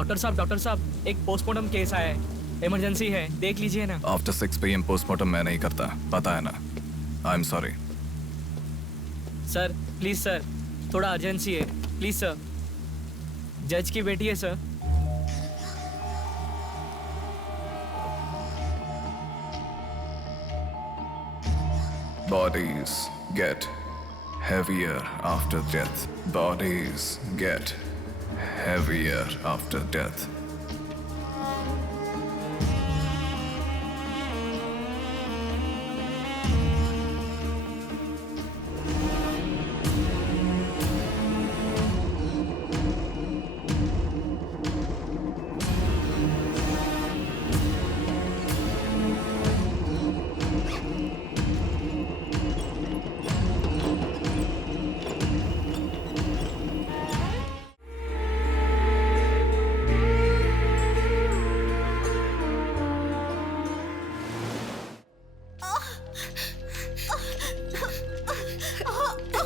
Doctor साहब एक postmortem case आया है, इमरजेंसी है, देख लीजिए ना। आफ्टर 6 PM पोस्टमार्टम मैं नहीं करता, पता है ना। I am sorry. Sir please sir, थोड़ा अर्जेंसी है, प्लीज सर। जज की बेटी है sir. Bodies get heavier after death. Bodies get heavier after death.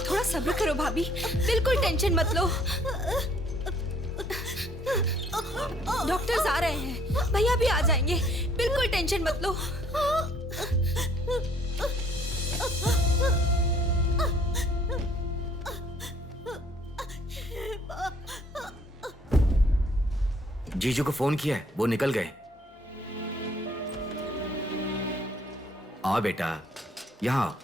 थोड़ा सब्र करो भाभी, बिल्कुल टेंशन मत लो। डॉक्टर्स आ रहे हैं, भैया भी आ जाएंगे, बिल्कुल टेंशन मत लो। जीजू को फोन किया है, वो निकल गए। आओ बेटा, यहाँ।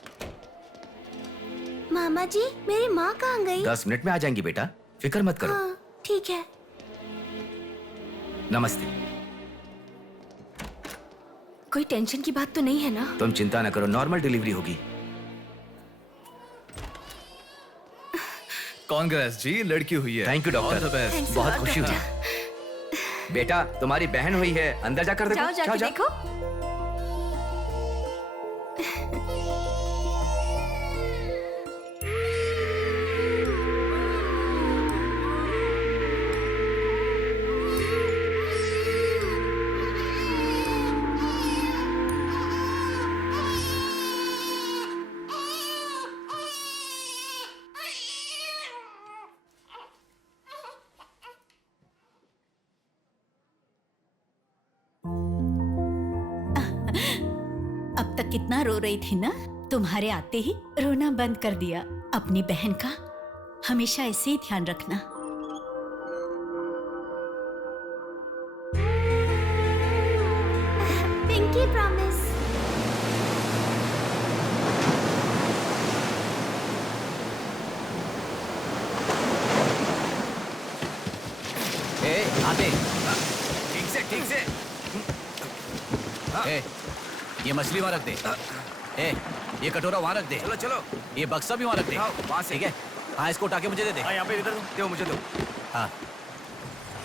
मामा जी, मेरी माँ कहाँ गई? 10 मिनट में आ जाएंगी बेटा, फिक्र मत करो। हाँ, ठीक है। नमस्ते। कोई टेंशन की बात तो नहीं है ना? तुम चिंता न करो, नॉर्मल डिलीवरी होगी। कांग्रेस जी, लड़की हुई है। Thank you doctor, Thanks a बहुत lot, खुशी हुई। बेटा तुम्हारी बहन हुई है, अंदर जाकर देखो। जाओ जाके देखो। अब तक कितना रो रही थी ना, तुम्हारे आते ही रोना बंद कर दिया। अपनी बहन का हमेशा ऐसे ही ध्यान रखना। Pinky promise. आते ठीक से। ये मछली वहां रख दे। ये कटोरा वहां रख दे। चलो ये बक्सा भी वहां रख दे। वहां से, ठीक है। हाँ, इसको उठा के मुझे दे दे। यहाँ पे इधर दो, मुझे दो। हाँ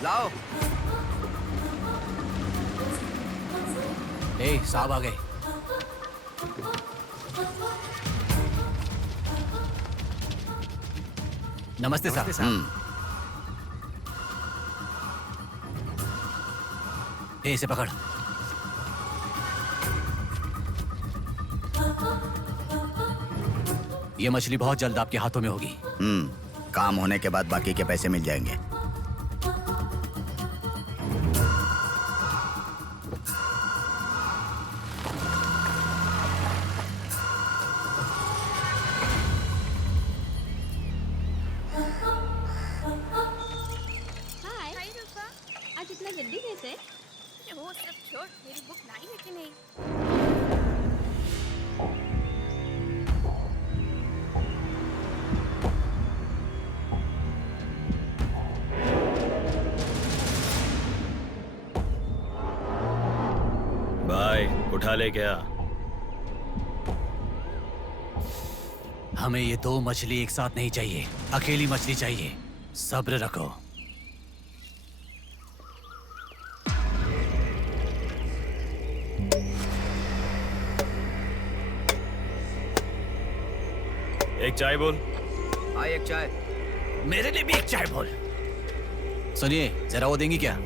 लाओ। साहब आ गए। नमस्ते साहब। इसे पकड़। ये मछली बहुत जल्द आपके हाथों में होगी। काम होने के बाद बाकी के पैसे मिल जाएंगे। हाय रूपा, आज इतना जल्दी कैसे? वो सब छोड़, मेरी बुक लाई है कि नहीं? भाई उठा ले क्या? हमें ये 2 मछली एक साथ नहीं चाहिए, अकेली मछली चाहिए। सब्र रखो। एक चाय बोल। हाँ, एक चाय। मेरे लिए भी एक चाय बोल। सुनिए, जरा वो देंगी क्या?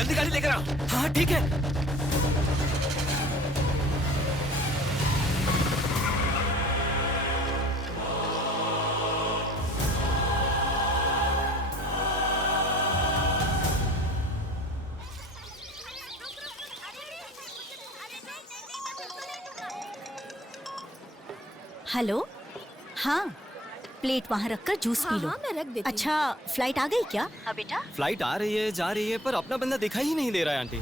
जल्दी गाड़ी लेकर आओ। हाँ ठीक है। हेलो, हाँ प्लेट वहाँ रखकर जूस पी लो। हाँ, मैं रख देती हूँ। अच्छा, फ्लाइट आ गई क्या? हाँ बेटा। फ्लाइट आ रही है, जा रही है, पर अपना बंदा दिखाई ही नहीं दे रहा है आंटी।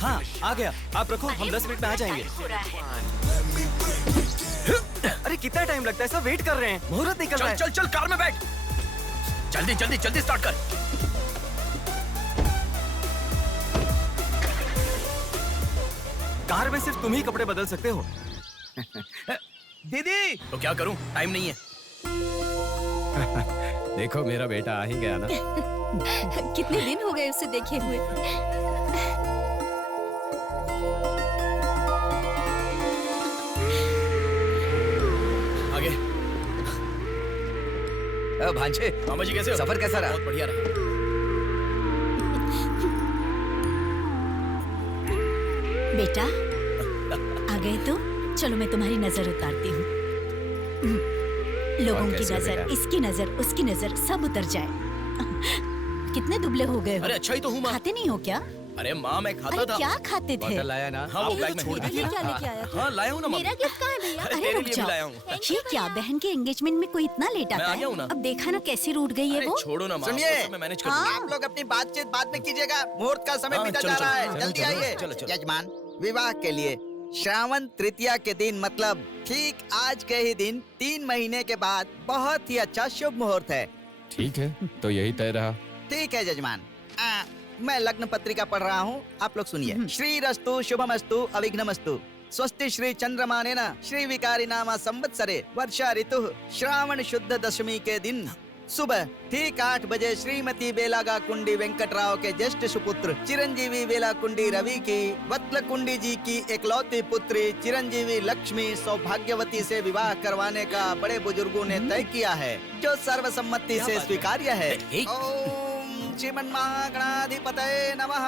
हाँ आ गया, आप रखो, हम 10 मिनट में आ जाएंगे। अरे कितना टाइम लगता है, सब वेट कर रहे हैं, मुहूर्त निकल रहा है। चल चल कार में बैठ, जल्दी जल्दी जल्दी स्टार्ट कर। कार में सिर्फ तुम ही कपड़े बदल सकते हो। दीदी तो क्या करूं, टाइम नहीं है। देखो मेरा बेटा आ ही गया ना। कितने दिन हो गए उसे देखे हुए। आगे भांजे, मामा जी कैसे हो? सफर कैसा रहा? बहुत बढ़िया रहा। बेटा आ गए तुम, चलो मैं तुम्हारी नजर उतारती हूँ। लोगों की कैसे नजर, बेटा? इसकी नजर, उसकी नजर, सब उतर जाए। कितने दुबले हो गए हो? अरे अच्छा ही तो हूँ माँ। खाते नहीं हो क्या? अरे माँ मैं खाता अरे था। क्या खाते थे? बॉटल लाया ना? हाँ वो अरे बैग तो में छोड़ छोड़ दीजिए दिया। ये क्या लेके आया था? हाँ लाया हूँ ना मेरा मम्मी। गिफ्ट कहाँ है भैया? अरे अरे तेरे रुक लिए भी जाओ। लाया हूँ। ये क्या, बहन के एंगेजमेंट में कोई इतना लेट मैं आता आ गया हूँ ना। है? अब देखा ना कैसी रूठ गई है अरे वो। छोड़ो ना माँ, सुनिए। वो सब मैं मैनेज कर हाँ। लूंगा। आप लोग अपनी बातचीत बाद में कीजिएगा, मुहूर्त का समय हाँ, बीता चलो, जा रहा चलो, है। चलो, जल्दी चलो, आइए। चलो, चलो। यजमान, विवाह के लिए श्रावण तृतीया के दिन, मतलब ठीक आज के ही दिन 3 महीने के बाद बहुत ही अच्छा शुभ मुहूर्त है। ठीक है, तो यही तय रहा। ठीक है जजमान। मैं लग्न पत्रिका पढ़ रहा हूँ, आप लोग सुनिए। श्री रस्तु शुभमस्तु अविघ्नमस्तु स्वस्ति श्री चंद्रमानेन श्री विकारी नामा संवत्सरे वर्षा ऋतु श्रावण शुद्ध दशमी के दिन सुबह ठीक 8 बजे श्रीमती बेलागा कुंडी वेंकटराव के ज्येष्ठ सुपुत्र चिरंजीवी बेला कुंडी रवि की वत्ल कुंडी जी की एकलौती पुत्री चिरंजीवी लक्ष्मी सौभाग्यवती से विवाह करवाने का बड़े बुजुर्गों ने तय किया है, जो सर्वसम्मति से स्वीकार्य है। ओम श्रीमन्महागणाधिपतये नमः।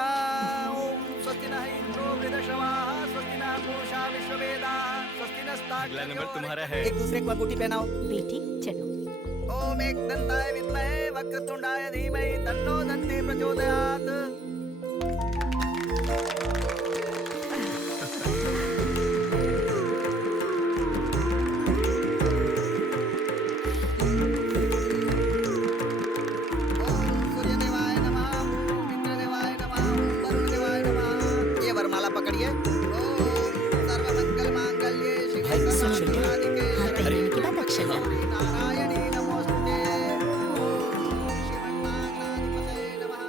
ओम स्वस्ति नः इंद्रो वृद्धश्रवाः स्वस्ति नः पूषा विश्ववेदाः स्वस्ति अगला नंबर नस्तार्क्ष्यो। तुम्हारा है। एक दूसरे को अंगूठी पहनाओ। बेटी चलो। ओम एक दंताय विद्महे वक्रतुंडाय धीमहि तन्नो दन्ति प्रचोदयात्। ओम सूर्यदेवाय नमः, ओम इंद्रदेवाय नमः, ओम वरुणदेवाय नमः। ये वरमाला पकड़िए। ओम सर्वमंगल मांगल्ये शिवे सर्वार्थ हाथ पहनने के बाद अक्षर लगाओ। नारायणी नमोस्तुते। ओम श्रीमन्महागणाधिपतये नमः।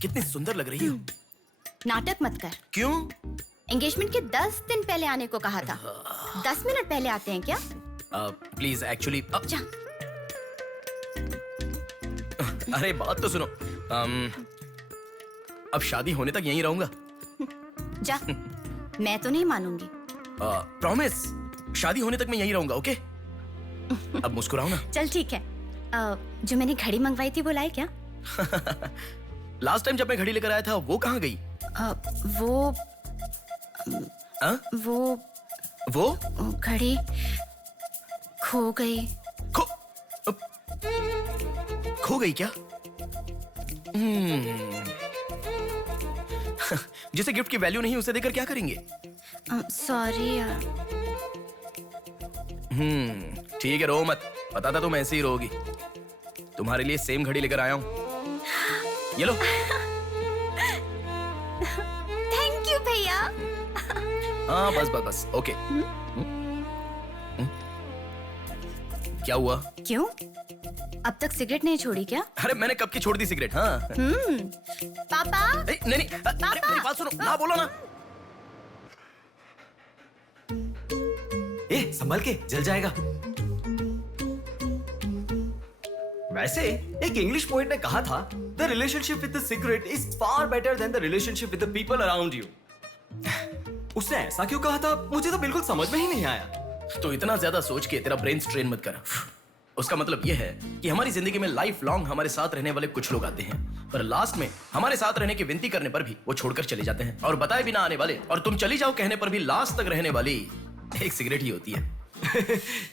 कितनी सुंदर लग रही हो। नाटक मत कर। क्यों? एंगेजमेंट के 10 दिन पहले आने को कहा था। 10 मिनट पहले आते हैं क्या? प्लीज एक्चुअली जा। अरे बात तो सुनो। अब शादी होने तक यहीं रहूंगा। जा। मैं तो नहीं मानूंगी। प्रॉमिस, शादी होने तक मैं यहीं रहूंगा। ओके, अब मुस्कुराओ ना। चल ठीक है। जो मैंने घड़ी मंगवाई थी वो लाई क्या? लास्ट टाइम जब मैं घड़ी लेकर आया था वो कहाँ गई? वो हाँ? वो घड़ी खो गई। खो गई क्या? जिसे गिफ्ट की वैल्यू नहीं उसे देकर क्या करेंगे? सॉरी यार। ठीक है, रो मत। पता था तुम ऐसे ही रोगी। तुम्हारे लिए सेम घड़ी लेकर आया हूँ। ये लो। थैंक यू भैया। हाँ बस बस बस। ओके। क्या हुआ? क्यों? अब तक सिगरेट नहीं छोड़ी क्या? अरे मैंने कब की छोड़ दी सिगरेट। हाँ पापा नहीं अरे मेरी बात सुनो ना, बोलो ना। संभल के, जल जाएगा। वैसे एक इंग्लिश पोएट ने कहा था, the relationship with the cigarette is far better than the relationship with the people around you. उसने ऐसा क्यों कहा था, मुझे तो बिल्कुल समझ में ही नहीं आया। तो इतना ज्यादा सोच के तेरा ब्रेन स्ट्रेन मत कर। उसका मतलब यह है कि हमारी जिंदगी में लाइफ लॉन्ग हमारे साथ रहने वाले कुछ लोग आते हैं, पर लास्ट में हमारे साथ रहने की विनती करने पर भी वो छोड़कर चले जाते हैं, और बताए बिना आने वाले और तुम चली जाओ कहने पर भी लास्ट तक रहने वाली एक सिगरेट ही होती है।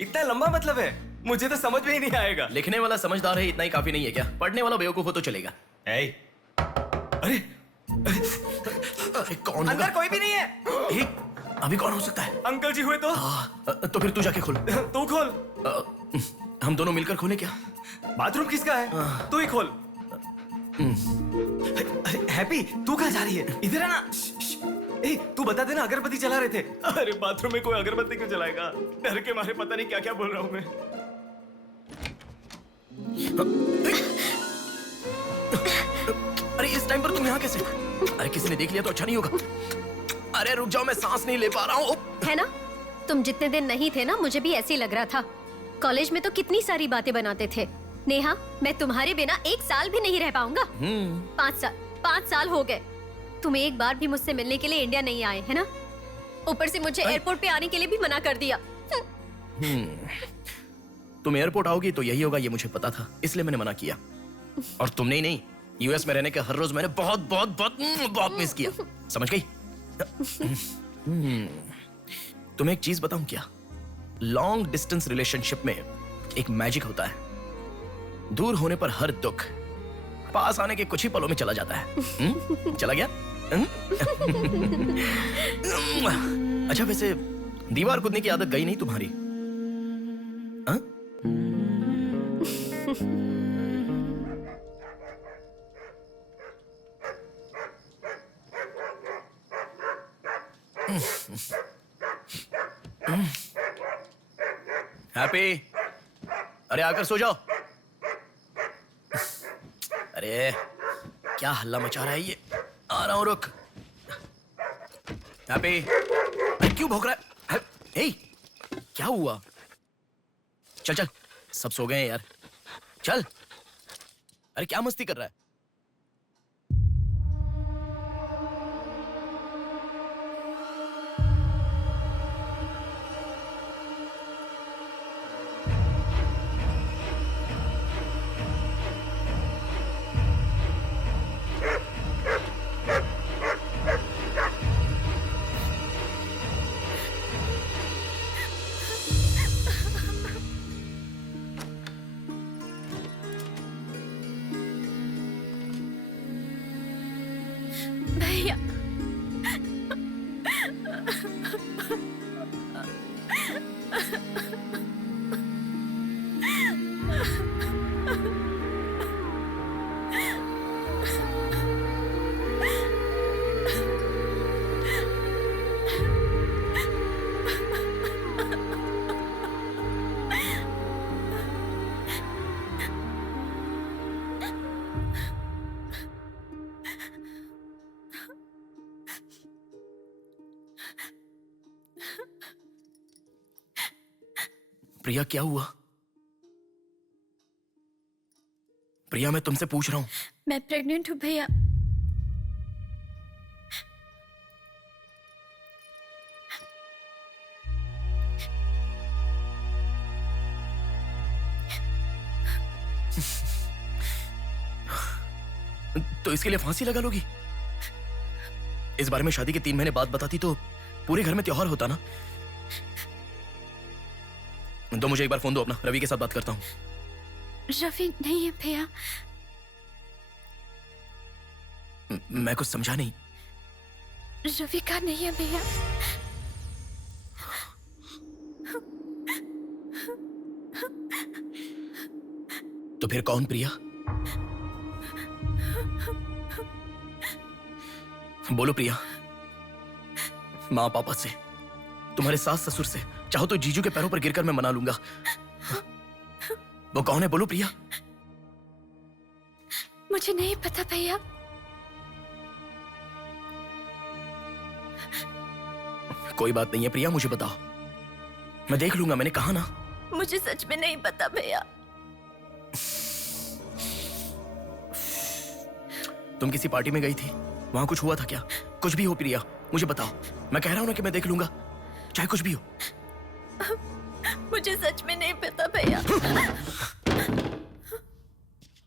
इतना लंबा मतलब है, मुझे तो समझ में ही नहीं आएगा। लिखने वाला समझदार है इतना ही काफी नहीं है क्या? पढ़ने वाला बेवकूफ हो तो चलेगा। अरे कौन अंदर कोई भी नहीं है। अभी कौन हो सकता है? अंकल जी हुए तो? तो फिर तू जाके खोल। तू खोल। हम दोनों मिलकर खोले क्या? बाथरूम किसका है? तू ही खोल। हैप्पी, तू कहाँ जा रही है? इधर है ना। तू बता देना, अगरबत्ती जला रहे थे। अरे बाथरूम में कोई अगरबत्ती क्यों जलाएगा? डर के मारे पता नहीं क्या क्या बोल रहा हूँ मैं। अरे इस टाइम पर तुम यहाँ कैसे? अरे किसी ने देख लिया तो अच्छा नहीं होगा। अरे रुक जाओ, मैं सांस नहीं ले पा रहा हूँ। है ना, तुम जितने दिन नहीं थे ना, मुझे भी ऐसे ही लग रहा था। कॉलेज में तो कितनी सारी बातें बनाते थे। नेहा, मैं तुम्हारे बिना 1 साल भी नहीं रह पाऊंगा। 5 साल हो गए, तुम एक बार भी मुझसे मिलने के लिए इंडिया नहीं आए, है ना? ऊपर से मुझे एयरपोर्ट पे आने के लिए भी मना कर दिया। तुम एयरपोर्ट आओगी तो यही होगा, ये मुझे पता था, इसलिए मैंने मना किया। और तुमने ही नहीं, यूएस में रहने के हर रोज मैंने बहुत बहुत बहुत बहुत मिस किया, समझ गई? तुम्हें एक चीज बताऊं क्या? लॉन्ग डिस्टेंस रिलेशनशिप में एक मैजिक होता है। दूर होने पर हर दुख पास आने के कुछ ही पलों में चला जाता है। चला गया? अच्छा वैसे दीवार कूदने की आदत गई नहीं तुम्हारी? हैप्पी, अरे आकर सो जाओ। अरे क्या हल्ला मचा रहा है ये? आ रहा हूं, रुक। हैप्पी, अरे क्यों भौंक रहा है? हे, क्या हुआ? चल चल, सब सो गए हैं यार, चल। अरे क्या मस्ती कर रहा है? भैया, प्रिया क्या हुआ? प्रिया मैं तुमसे पूछ रहा हूं। मैं प्रेग्नेंट हूँ भैया। तो इसके लिए फांसी लगा लोगी? इस बारे में शादी के 3 महीने बाद बताती तो पूरे घर में त्योहार होता ना। तो मुझे एक बार फोन दो अपना, रवि के साथ बात करता हूँ। रवि नहीं है भैया। मैं कुछ समझा नहीं। रवि का नहीं है भैया। तो फिर कौन प्रिया? बोलो प्रिया। माँ पापा से, तुम्हारे सास ससुर से, चाहो तो जीजू के पैरों पर गिरकर मैं मना लूंगा। वो कौन है, बोलो प्रिया। मुझे नहीं पता भैया। कोई बात नहीं है प्रिया, मुझे बताओ, मैं देख लूंगा, मैंने कहा ना। मुझे सच में नहीं पता भैया। तुम किसी पार्टी में गई थी, वहां कुछ हुआ था क्या? कुछ भी हो प्रिया, मुझे बताओ। मैं कह रहा हूं ना कि मैं देख लूंगा, चाहे कुछ भी हो। मुझे सच में नहीं पता भैया।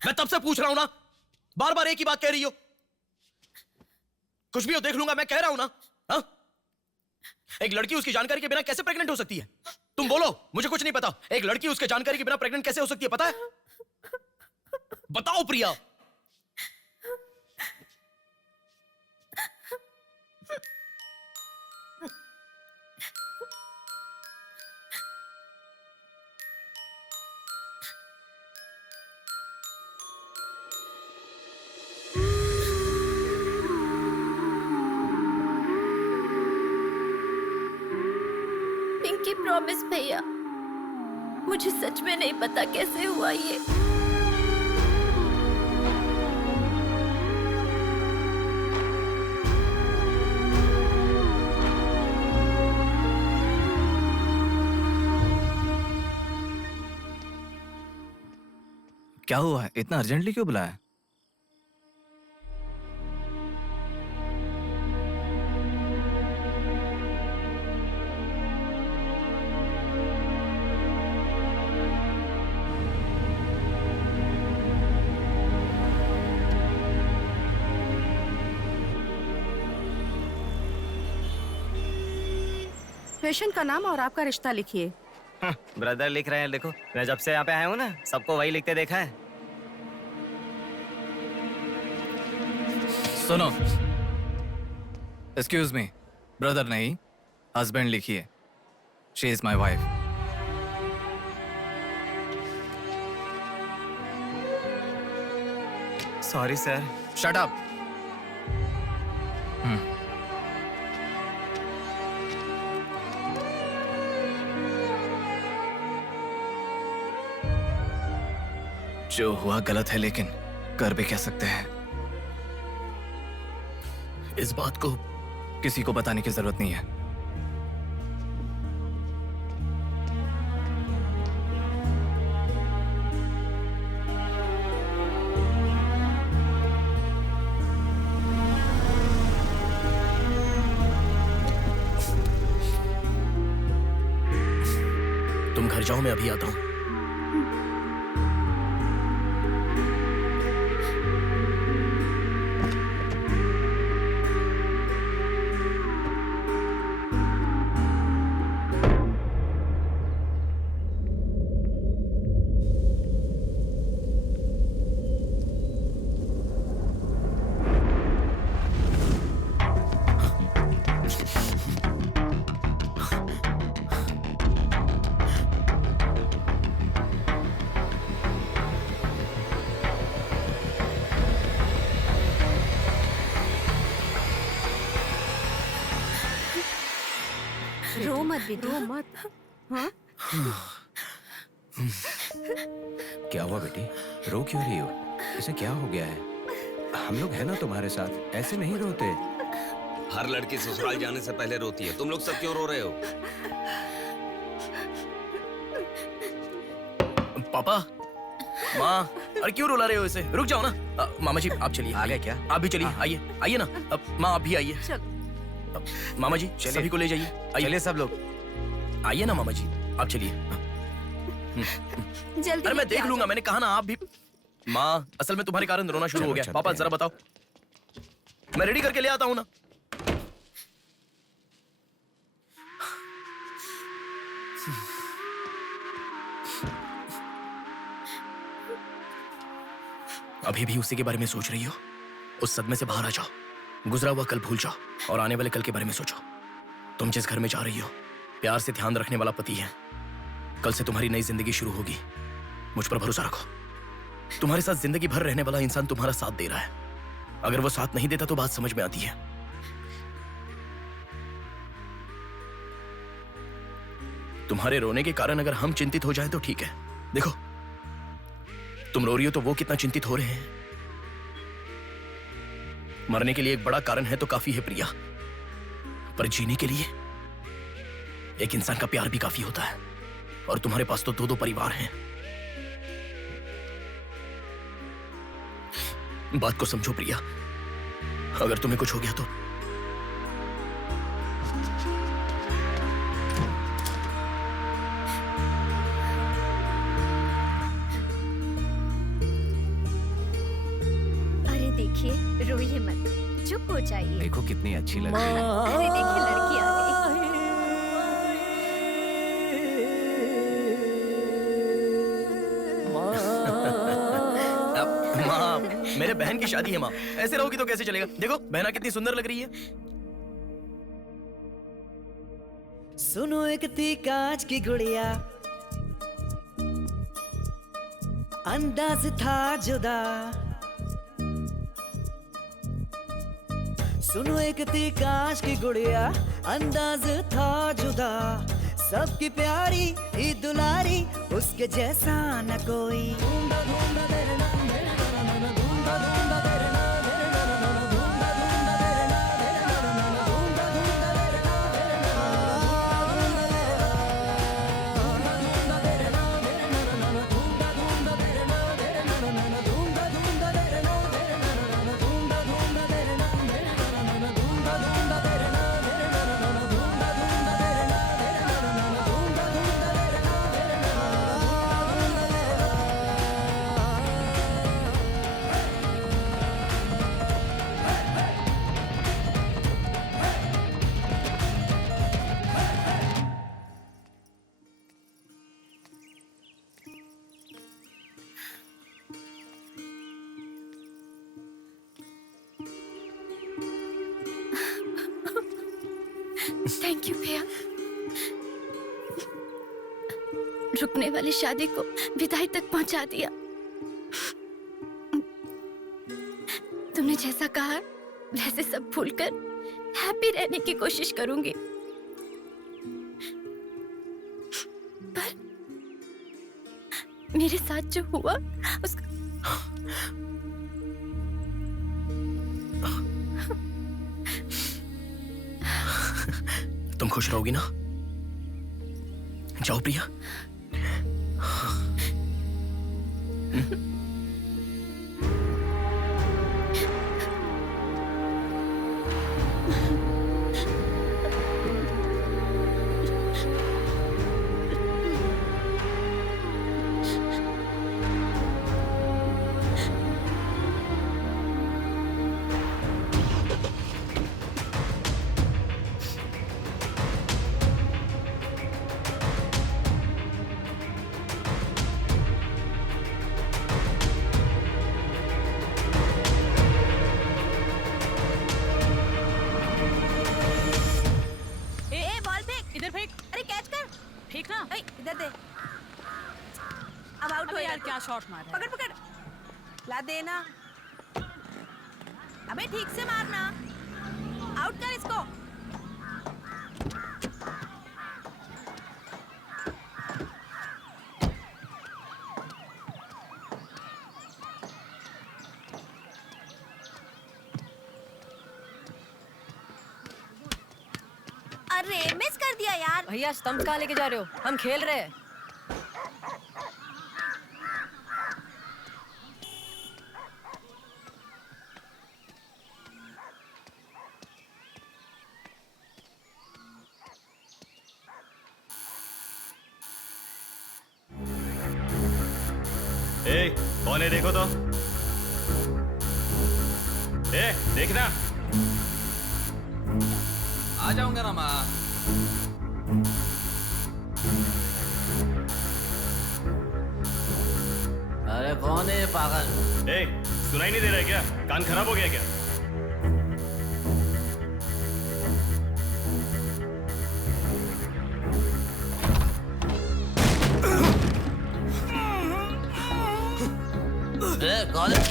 मैं तब से पूछ रहा हूं ना, बार बार एक ही बात कह रही हो। कुछ भी हो, देख लूंगा, मैं कह रहा हूं ना। हा? एक लड़की उसकी जानकारी के बिना कैसे प्रेग्नेंट हो सकती है? तुम बोलो, मुझे कुछ नहीं पता। एक लड़की उसके जानकारी के बिना प्रेग्नेंट कैसे हो सकती है, पता है? बताओ प्रिया। पिंकी प्रॉमिस भैया, मुझे सच में नहीं पता कैसे हुआ ये। क्या हुआ है, इतना अर्जेंटली क्यों बुलाया? पेशेंट का नाम और आपका रिश्ता लिखिए। ब्रदर लिख रहे हैं, देखो। मैं जब से यहाँ पे आया हूँ ना, सबको वही लिखते देखा है। सुनो, एक्सक्यूज मी, ब्रदर नहीं, हस्बैंड लिखिए। She is my wife. Sorry sir. Shut up. जो हुआ गलत है, लेकिन कर भी कह सकते हैं। इस बात को किसी को बताने की जरूरत नहीं है। तुम घर जाओ, मैं अभी आता हूं। रो मत बेटा, रो मत। हाँ? क्या हुआ बेटी, रो क्यों रही हो? इसे क्या हो गया है? हम लोग हैं ना तुम्हारे साथ, ऐसे नहीं रोते। हर लड़की ससुराल जाने से पहले रोती है, तुम लोग सब क्यों रो रहे हो? पापा, माँ, अरे क्यों रुला रहे हो इसे? रुक जाओ ना। मामा जी आप चलिए। आ गए क्या? आप भी चलिए, आइए आइए ना। माँ आप भी आइए। मामा जी सभी को ले जाइए। चलिए सब लोग, आइए ना मामा जी, आप चलिए। जल्दी अरे मैं लेके देख आ लूंगा, जाओ। मैंने कहा ना। आप भी। माँ, असल में तुम्हारे कारण रोना शुरू हो गया। पापा जरा बताओ, मैं रेडी करके ले आता हूँ ना। अभी भी उसी के बारे में सोच रही हो? उस सदमे से बाहर आ जाओ, गुजरा हुआ कल भूल जाओ और आने वाले कल के बारे में सोचो। तुम जिस घर में जा रही हो, प्यार से ध्यान रखने वाला पति है। कल से तुम्हारी नई जिंदगी शुरू होगी, मुझ पर भरोसा रखो। तुम्हारे साथ जिंदगी भर रहने वाला इंसान तुम्हारा साथ दे रहा है। अगर वो साथ नहीं देता तो बात समझ में आती है। तुम्हारे रोने के कारण अगर हम चिंतित हो जाएं तो ठीक है। देखो, तुम रो रही हो तो वो कितना चिंतित हो रहे हैं। मरने के लिए एक बड़ा कारण है तो काफी है प्रिया, पर जीने के लिए एक इंसान का प्यार भी काफी होता है। और तुम्हारे पास तो दो दो परिवार हैं। बात को समझो प्रिया, अगर तुम्हें कुछ हो गया तो अरे देखिए, रोइए मत, चुप हो जाइए। देखो कितनी अच्छी लग रही है। अरे देखिए, लड़की आ गई। माँ, मेरे बहन की शादी है माँ, ऐसे रहोगी तो कैसे चलेगा। देखो बहना कितनी सुंदर लग रही है। सुनो एक थी कांच की गुड़िया, अंदाज था जुदा। सुनो एक थी कांच की गुड़िया, अंदाज था जुदा। सबकी प्यारी ही दुलारी, उसके जैसा न कोई। थैंक यू भैया, रुकने वाली शादी को विदाई तक पहुंचा दिया। तुमने जैसा कहा वैसे सब भूलकर हैप्पी रहने की कोशिश करूंगी। पर मेरे साथ जो हुआ उसका तुम खुश रहोगी ना? जाओ प्रिया। क्या शॉट मारा है? पकड़ पकड़, ला देना। अबे ठीक से मारना, आउट कर इसको। अरे मिस कर दिया यार। भैया स्टंप कहाँ लेके जा रहे हो? हम खेल रहे हैं। कौन है देखो तो। देखना। आ जाऊंगा ना माँ। अरे कौन है ये पागल? सुनाई नहीं दे रहा है क्या? कान खराब हो गया क्या? कौन है?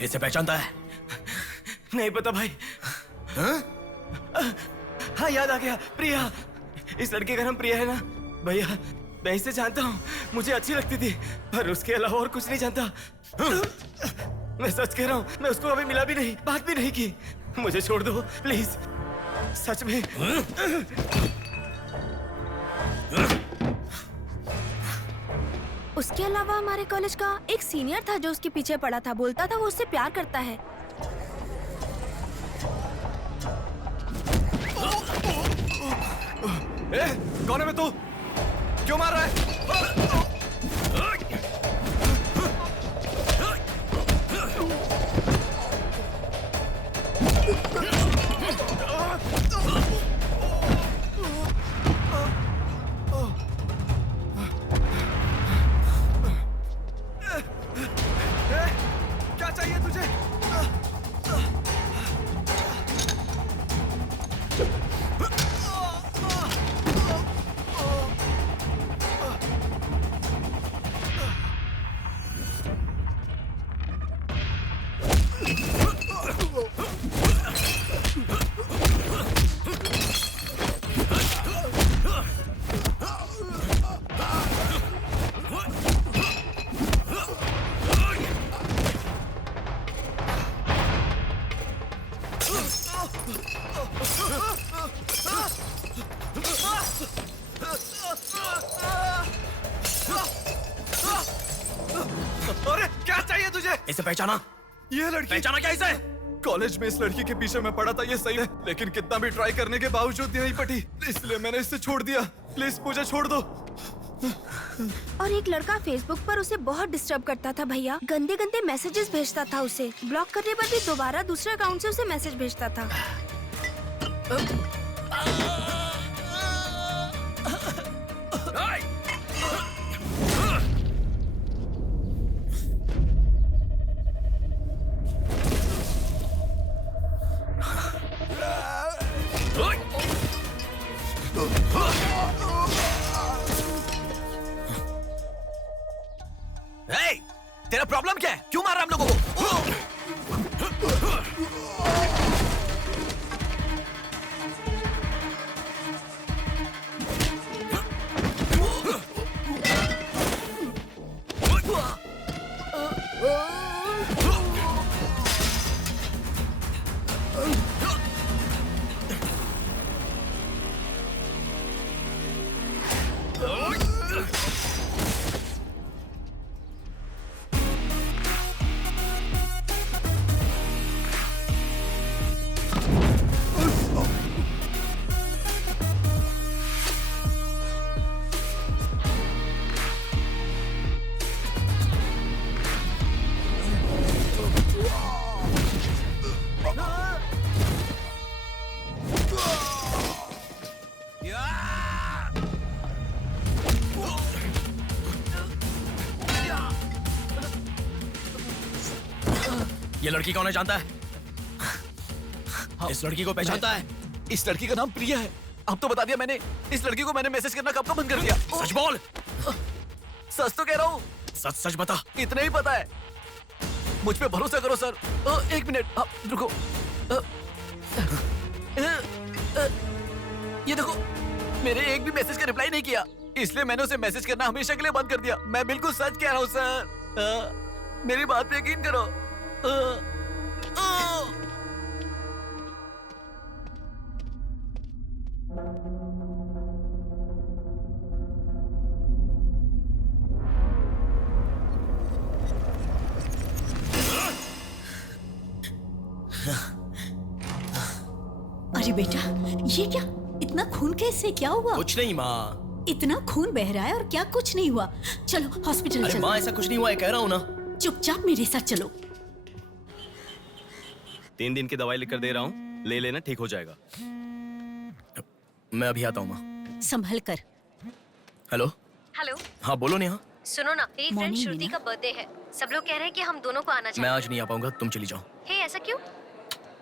इसे पहचानता है? नहीं पता भाई। हाँ याद आ गया, प्रिया। इस लड़के का नाम प्रिया है ना भैया? मैं इसे जानता हूँ, मुझे अच्छी लगती थी, पर उसके अलावा और कुछ नहीं जानता। मैं सच कह रहा हूँ, मैं उसको अभी मिला भी नहीं, बात भी नहीं की। मुझे छोड़ दो प्लीज, सच में। उसके अलावा हमारे कॉलेज का एक सीनियर था जो उसके पीछे पड़ा था, बोलता था वो उससे प्यार करता है। कौन है मैं? तू क्यों मार रहा है? क्या चाहिए तुझे? अरे क्या चाहिए तुझे? इसे पहचाना? ये लड़की पहचाना क्या इसे? कॉलेज में इस लड़की के पीछे मैं पड़ा था, ये सही है, लेकिन कितना भी ट्राई करने के बावजूद नहीं पटी, इसलिए मैंने इसे छोड़ दिया। प्लीज मुझे छोड़ दो। और एक लड़का फेसबुक पर उसे बहुत डिस्टर्ब करता था भैया, गंदे गंदे मैसेजेस भेजता था उसे। ब्लॉक करने पर भी दोबारा दूसरे अकाउंट से उसे मैसेज भेजता था। Hey, तेरा प्रॉब्लम क्या है? क्यों मार रहा हम लोगों को? ये लड़की कौन है जानता है? इस लड़की को पहचानता है? इस लड़की का नाम प्रिया है। अब तो बता दिया मैंने। इस लड़की को मैंने मैसेज करना कब का बंद कर दिया। सच बोल। सच तो कह रहा हूँ। सच सच बता। इतना ही पता है, मुझ पे भरोसा करो सर। एक मिनट रुको। ये देखो, मेरे एक भी मैसेज का रिप्लाई नहीं किया, इसलिए मैंने उसे मैसेज करना हमेशा के लिए बंद कर दिया। मैं बिल्कुल सच कह रहा हूँ सर, मेरी बात पे यकीन करो। अरे बेटा, ये क्या? इतना खून कैसे? क्या हुआ? कुछ नहीं माँ। इतना खून बह रहा है और क्या कुछ नहीं हुआ? चलो हॉस्पिटल अरे चलो। माँ ऐसा कुछ नहीं हुआ है, कह रहा हूँ ना। चुपचाप मेरे साथ चलो। 3 दिन की दवाई लिखकर दे रहा हूँ, ले लेना, ठीक हो जाएगा। मैं अभी आता हूँ माँ। संभल कर। हेलो। हेलो। हाँ बोलो नेहा। सुनो ना, मेरी फ्रेंड Morning, श्रुति मीना। का बर्थडे है। सब लोग कह रहे हैं कि हम दोनों को आना मैं चाहिए। आज नहीं आ पाऊंगा, तुम चली जाओ। हे, ऐसा क्यों?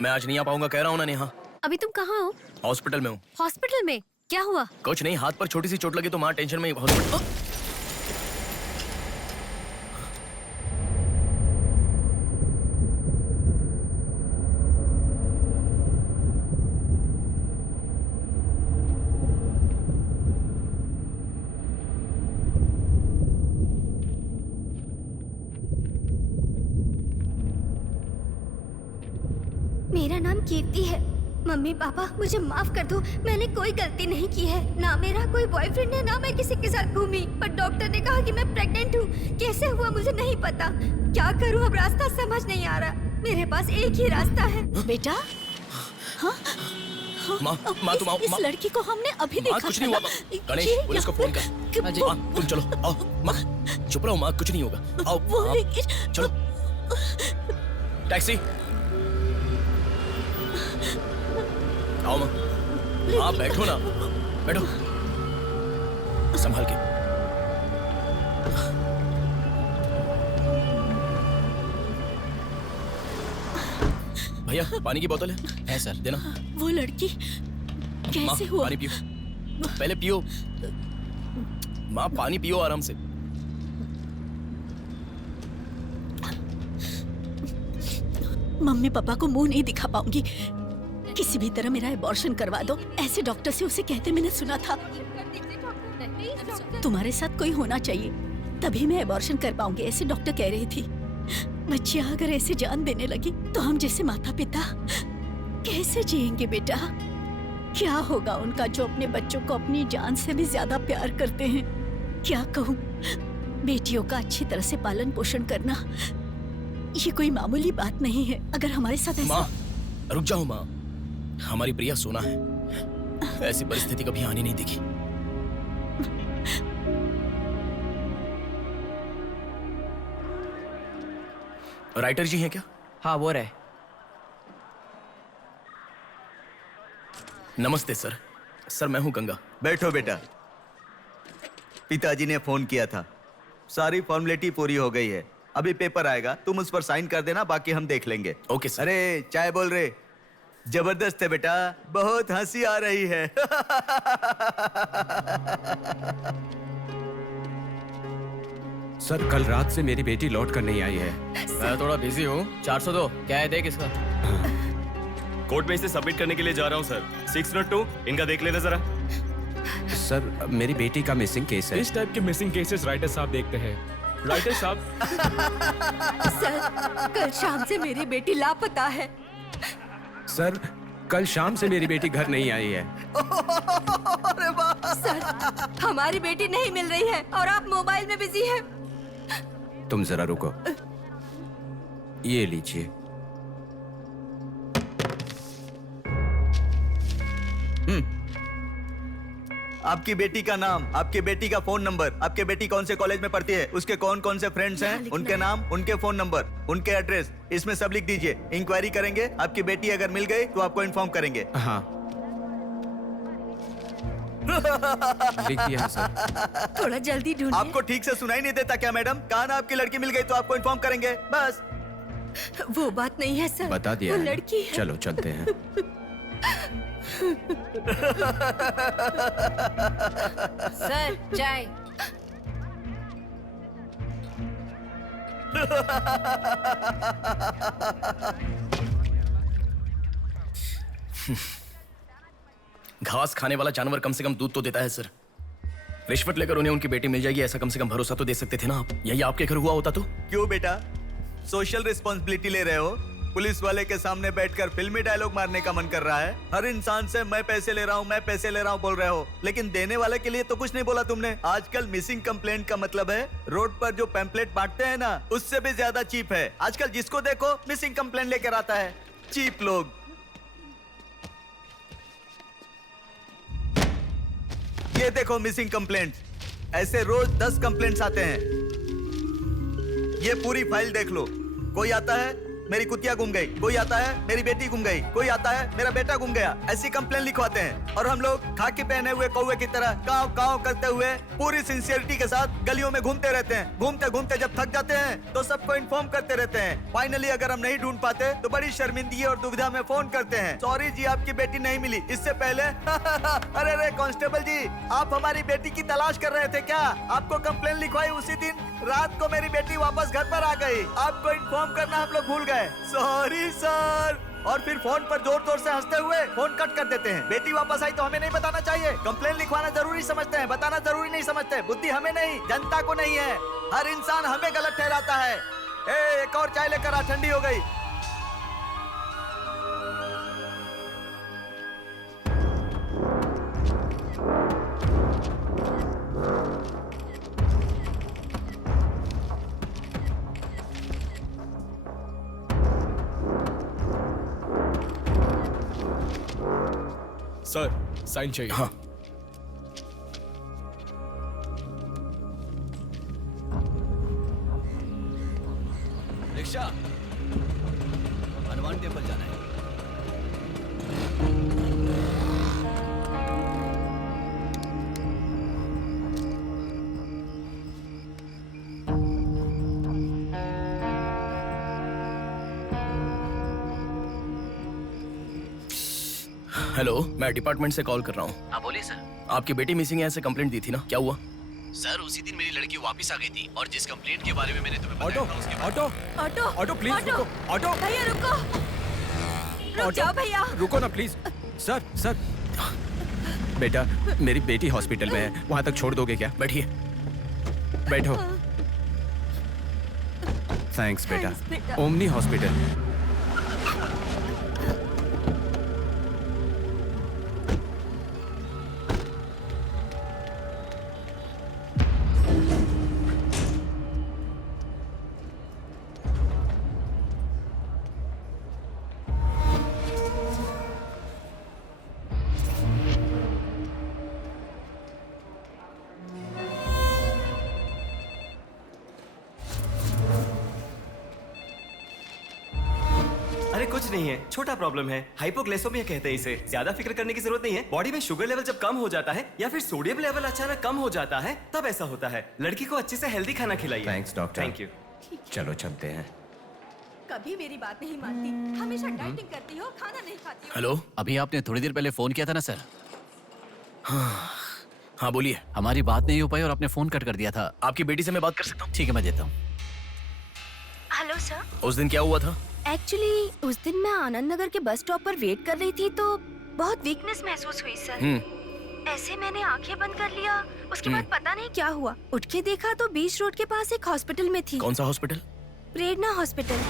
मैं आज नहीं आ पाऊंगा, कह रहा हूँ ना नेहा। अभी तुम कहाँ हो? हॉस्पिटल में हूँ। हॉस्पिटल में? क्या हुआ? कुछ नहीं, हाथ पर छोटी सी चोट लगी तो माँ टेंशन में हॉस्पिटल। मेरा नाम कीर्ति है। मम्मी पापा मुझे माफ कर दो, मैंने कोई गलती नहीं की है। ना मेरा कोई बॉयफ्रेंड है, ना मैं किसी के साथ घूमी। पर डॉक्टर ने कहा कि मैं प्रेग्नेंट हूँ। कैसे हुआ मुझे नहीं पता। क्या करूँ अब, रास्ता समझ नहीं आ रहा। मेरे पास एक ही रास्ता है। बेटा, हाँ? माँ तुम आओ। इस लड़की को हमने अभी देखा कुछ नहीं हुआ माँ। गणेश, पुलिस को फोन कर। माँ तुम चलो, आओ माँ। चुप रहो माँ, कुछ नहीं होगा। आओ चलो। टैक्सी। आओ माँ। हाँ बैठो ना, बैठो। संभाल के। भैया पानी की बोतल है सर, देना। वो लड़की कैसे हुआ? पानी पियो, पहले पियो माँ, पानी पियो आराम से। मम्मी पापा को मुंह नहीं दिखा पाऊंगी। किसी भी तरह मेरा एबॉर्शन करवा दो, ऐसे डॉक्टर से उसे कहते मैंने सुना था। तुम्हारे साथ कोई होना चाहिए, तभी मैं एबॉर्शन कर पाऊंगी, ऐसे डॉक्टर कह रही थी। बच्चियां अगर ऐसे जान देने लगी तो हम जैसे माता पिता कैसे जिएंगे बेटा? क्या होगा उनका जो अपने बच्चों को अपनी जान से भी ज्यादा प्यार करते हैं? क्या कहूँ, बेटियों का अच्छी तरह से पालन पोषण करना ये कोई मामूली बात नहीं है। अगर हमारे साथ ऐसा... माँ रुक जाओ माँ, हमारी प्रिया सोना है, ऐसी परिस्थिति कभी आने नहीं देखी। राइटर जी हैं क्या? हाँ वो रहे। नमस्ते सर। सर मैं हूँ गंगा। बैठो बेटा। पिताजी ने फोन किया था, सारी फॉर्मेलिटी पूरी हो गई है। अभी पेपर आएगा, तुम उस पर साइन कर देना, बाकी हम देख लेंगे। Okay sir. अरे चाय बोल रहे? जबरदस्त है बेटा, बहुत हंसी आ रही है। सर कल रात से मेरी बेटी लौट कर नहीं आई है। मैं थोड़ा बिजी हूँ। 402 क्या है, देख इसका। कोर्ट में इसे सबमिट करने के लिए जा रहा हूँ सर। 602 इनका देख लेना जरा। सर मेरी बेटी का मिसिंग केस है। इस टाइप के मिसिंग केसेस राइटर साहब देखते हैं। राइटर साहब। सर कल शाम से मेरी बेटी लापता है। सर कल शाम से मेरी बेटी घर नहीं आई है। सर हमारी बेटी नहीं मिल रही है और आप मोबाइल में बिजी हैं। तुम जरा रुको, ये लीजिए। आपकी बेटी का नाम, आपकी बेटी का फोन नंबर, आपकी बेटी कौन से कॉलेज में पढ़ती है, उसके कौन कौन से फ्रेंड्स हैं, उनके नाम, उनके फोन नंबर, उनके एड्रेस, इसमें सब लिख दीजिए। इंक्वायरी करेंगे, आपकी बेटी अगर मिल गई तो आपको इन्फॉर्म करेंगे। हाँ लिख दिया है सर। थोड़ा जल्दी ढूंढिए। आपको ठीक से सुनाई नहीं देता क्या मैडम? कहा ना आपकी लड़की मिल गई तो आपको इन्फॉर्म करेंगे, बस। वो बात नहीं है सर, बता दिया वो है। लड़की है। चलो चलते हैं। सर चाय। घास खाने वाला जानवर कम से कम दूध तो देता है सर। रिश्वत लेकर उन्हें उनकी बेटी मिल जाएगी, ऐसा कम से कम भरोसा तो दे सकते थे ना आप। यही आपके घर हुआ होता तो? क्यों बेटा, सोशल रिस्पॉन्सिबिलिटी ले रहे हो? पुलिस वाले के सामने बैठकर फिल्मी डायलॉग मारने का मन कर रहा है? हर इंसान से मैं पैसे ले रहा हूँ, मैं पैसे ले रहा हूँ बोल रहे हो, लेकिन देने वाले के लिए तो कुछ नहीं बोला तुमने। आजकल मिसिंग कंप्लेंट का मतलब है रोड पर जो पैम्पलेट बांटते हैं ना, उससे भी ज्यादा चीप है। आजकल जिसको देखो मिसिंग कंप्लेंट लेकर आता है। चीप लोग। ये देखो मिसिंग कंप्लेंट। ऐसे रोज 10 कंप्लेंट्स आते हैं। ये पूरी फाइल देख लो। कोई आता है मेरी कुतिया गुम गई, कोई आता है मेरी बेटी गुम गई, कोई आता है मेरा बेटा गुम गया। ऐसी कंप्लेंट लिखवाते हैं और हम लोग खाकी पहने हुए कौवे की तरह काव काव करते हुए पूरी सिंसियरिटी के साथ गलियों में घूमते रहते हैं। घूमते घूमते जब थक जाते हैं तो सबको इन्फॉर्म करते रहते हैं। फाइनली अगर हम नहीं ढूंढ पाते तो बड़ी शर्मिंदगी और दुविधा में फोन करते हैं, सॉरी जी आपकी बेटी नहीं मिली। इससे पहले अरे अरे कांस्टेबल जी, आप हमारी बेटी की तलाश कर रहे थे क्या? आपको कंप्लेंट लिखवाई उसी दिन रात को मेरी बेटी वापस घर पर आ गई। आपको इन्फॉर्म करना हम लोग भूल गए, सॉरी सर। और फिर फोन पर जोर जोर से हंसते हुए फोन कट कर देते हैं। बेटी वापस आई तो हमें नहीं बताना चाहिए। कंप्लेंट लिखवाना जरूरी समझते हैं, बताना जरूरी नहीं समझते। बुद्धि हमें नहीं, जनता को नहीं है। हर इंसान हमें गलत ठहराता है। एक और चाय लेकर आ, ठंडी हो गई। सर साइन चाहिए। हाँ। रिक्शा, हनुमान टेम्पल जाना है। हेलो, मैं डिपार्टमेंट से कॉल कर रहा हूँ। हाँ बोलिए सर। आपकी बेटी मिसिंग है, ऐसे कंप्लेंट दी थी ना, क्या हुआ? सर उसी दिन मेरी लड़की वापस आ गई थी और जिस कंप्लेंट के बारे में मैंने तुम्हें ऑटो बताया था उसके ऑटो ऑटो ऑटो प्लीज रुको। ऑटो भैया रुको, रुक जाओ भैया। रुको ना प्लीज। सर सर, बेटा मेरी बेटी हॉस्पिटल में है, वहां तक छोड़ दोगे क्या? बैठिए। बैठो। थैंक्स बेटा। Omni hospital. अरे कुछ नहीं है, छोटा प्रॉब्लम है, हाइपोग्लाइसेमिया कहते हैं इसे। ज्यादा फिक्र करने की जरूरत नहीं है। बॉडी में शुगर लेवल जब कम हो जाता है या फिर सोडियम लेवल अचानक कम हो जाता है तब ऐसा होता है। लड़की को अच्छे से हेल्दी खाना खिलाइए। Thanks doctor. Thank you. चलो चलते हैं। कभी मेरी बात नहीं मानती, हमेशा डाइटिंग करती हो, खाना नहीं खाती हो। हेलो, अभी आपने थोड़ी देर पहले फोन किया था ना सर। हाँ बोलिए। हमारी बात नहीं हो पाई और आपने फोन कट कर दिया था। आपकी बेटी से मैं बात कर सकता हूँ? ठीक है, मैं देता हूँ। Hello sir. उस दिन क्या हुआ था? एक्चुअली उस दिन मैं आनंद नगर के बस स्टॉप पर वेट कर रही थी तो बहुत वीकनेस महसूस हुई सर। ऐसे मैंने आंखें बंद कर लिया। उसके बाद पता नहीं क्या हुआ, उठ के देखा तो बीच रोड के पास एक हॉस्पिटल में थी। कौन सा हॉस्पिटल? प्रेरणा हॉस्पिटल।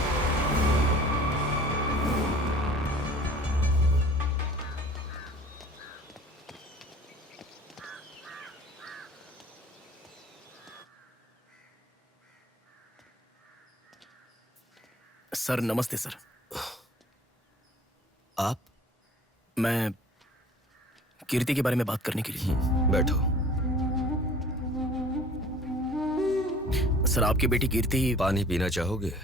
सर नमस्ते सर। आप? मैं कीर्ति के बारे में बात करने के लिए। बैठो। सर आपकी बेटी कीर्ति। पानी पीना चाहोगे?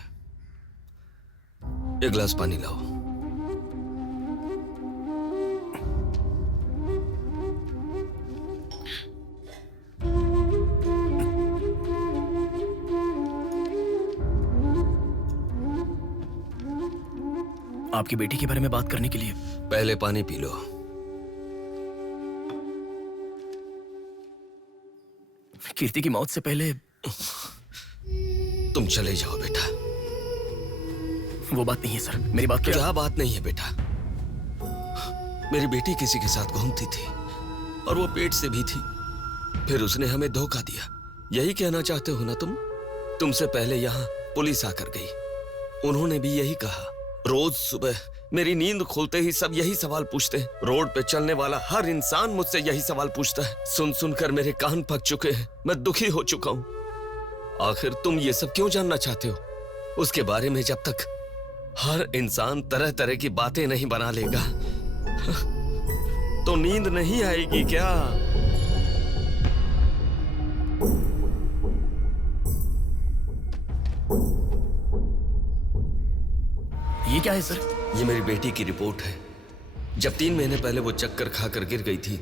एक गिलास पानी लाओ। आपकी बेटी के बारे में बात करने के लिए। पहले पानी पी लो। कीर्ति की मौत से पहले तुम चले जाओ बेटा। वो बात नहीं है सर, मेरी बात क्या बात नहीं है बेटा? मेरी बेटी किसी के साथ घूमती थी और वो पेट से भी थी, फिर उसने हमें धोखा दिया। यही कहना चाहते हो ना तुम? तुमसे पहले यहाँ पुलिस आकर गई, उन्होंने भी यही कहा। रोज सुबह मेरी नींद खुलते ही सब यही सवाल पूछते हैं। रोड पे चलने वाला हर इंसान मुझसे यही सवाल पूछता है। सुन सुनकर मेरे कान पक चुके हैं, मैं दुखी हो चुका हूं। आखिर तुम ये सब क्यों जानना चाहते हो? उसके बारे में जब तक हर इंसान तरह तरह की बातें नहीं बना लेगा तो नींद नहीं आएगी क्या? क्या है सर? ये मेरी बेटी की रिपोर्ट है। जब 3 महीने पहले वो चक्कर खाकर गिर गई थी,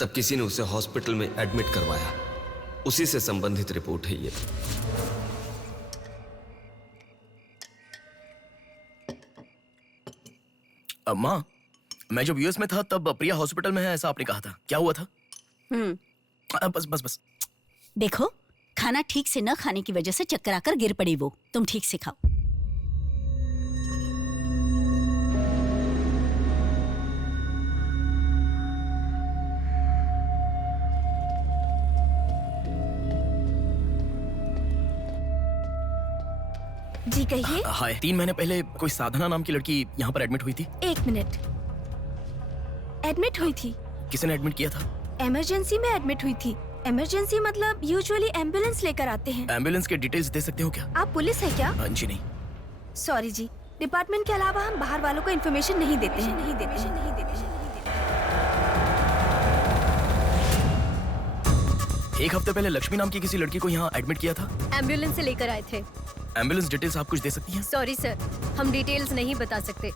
तब किसी ने उसे हॉस्पिटल में एडमिट करवाया। उसी से संबंधित रिपोर्ट है ये। माँ, मैं जब यूएस में था तब प्रिया हॉस्पिटल में है ऐसा आपने कहा था, क्या हुआ था? बस बस बस। देखो, खाना ठीक से न खाने की वजह से चक्कर आकर गिर पड़ी वो। तुम ठीक से खाओ। जी कहिए। हाय, 3 महीने पहले कोई साधना नाम की लड़की यहाँ पर एडमिट हुई थी। 1 मिनट। एडमिट हुई थी? किसने एडमिट किया था? इमरजेंसी में एडमिट हुई थी। इमरजेंसी मतलब यूजुअली एम्बुलेंस लेकर आते हैं। एम्बुलेंस के डिटेल्स दे सकते हो क्या? आप पुलिस है क्या? जी नहीं। सॉरी जी, डिपार्टमेंट के अलावा हम बाहर वालों को इन्फॉर्मेशन नहीं देते हैं। नहीं देते हैं, नहीं देते हैं। 1 हफ्ते पहले लक्ष्मी नाम की किसी लड़की को यहाँ एडमिट किया था। एम्बुलेंस से लेकर आए थे। एम्बुलेंस डिटेल्स आप कुछ दे सकती हैं? सॉरी सर, हम डिटेल्स नहीं बता सकते।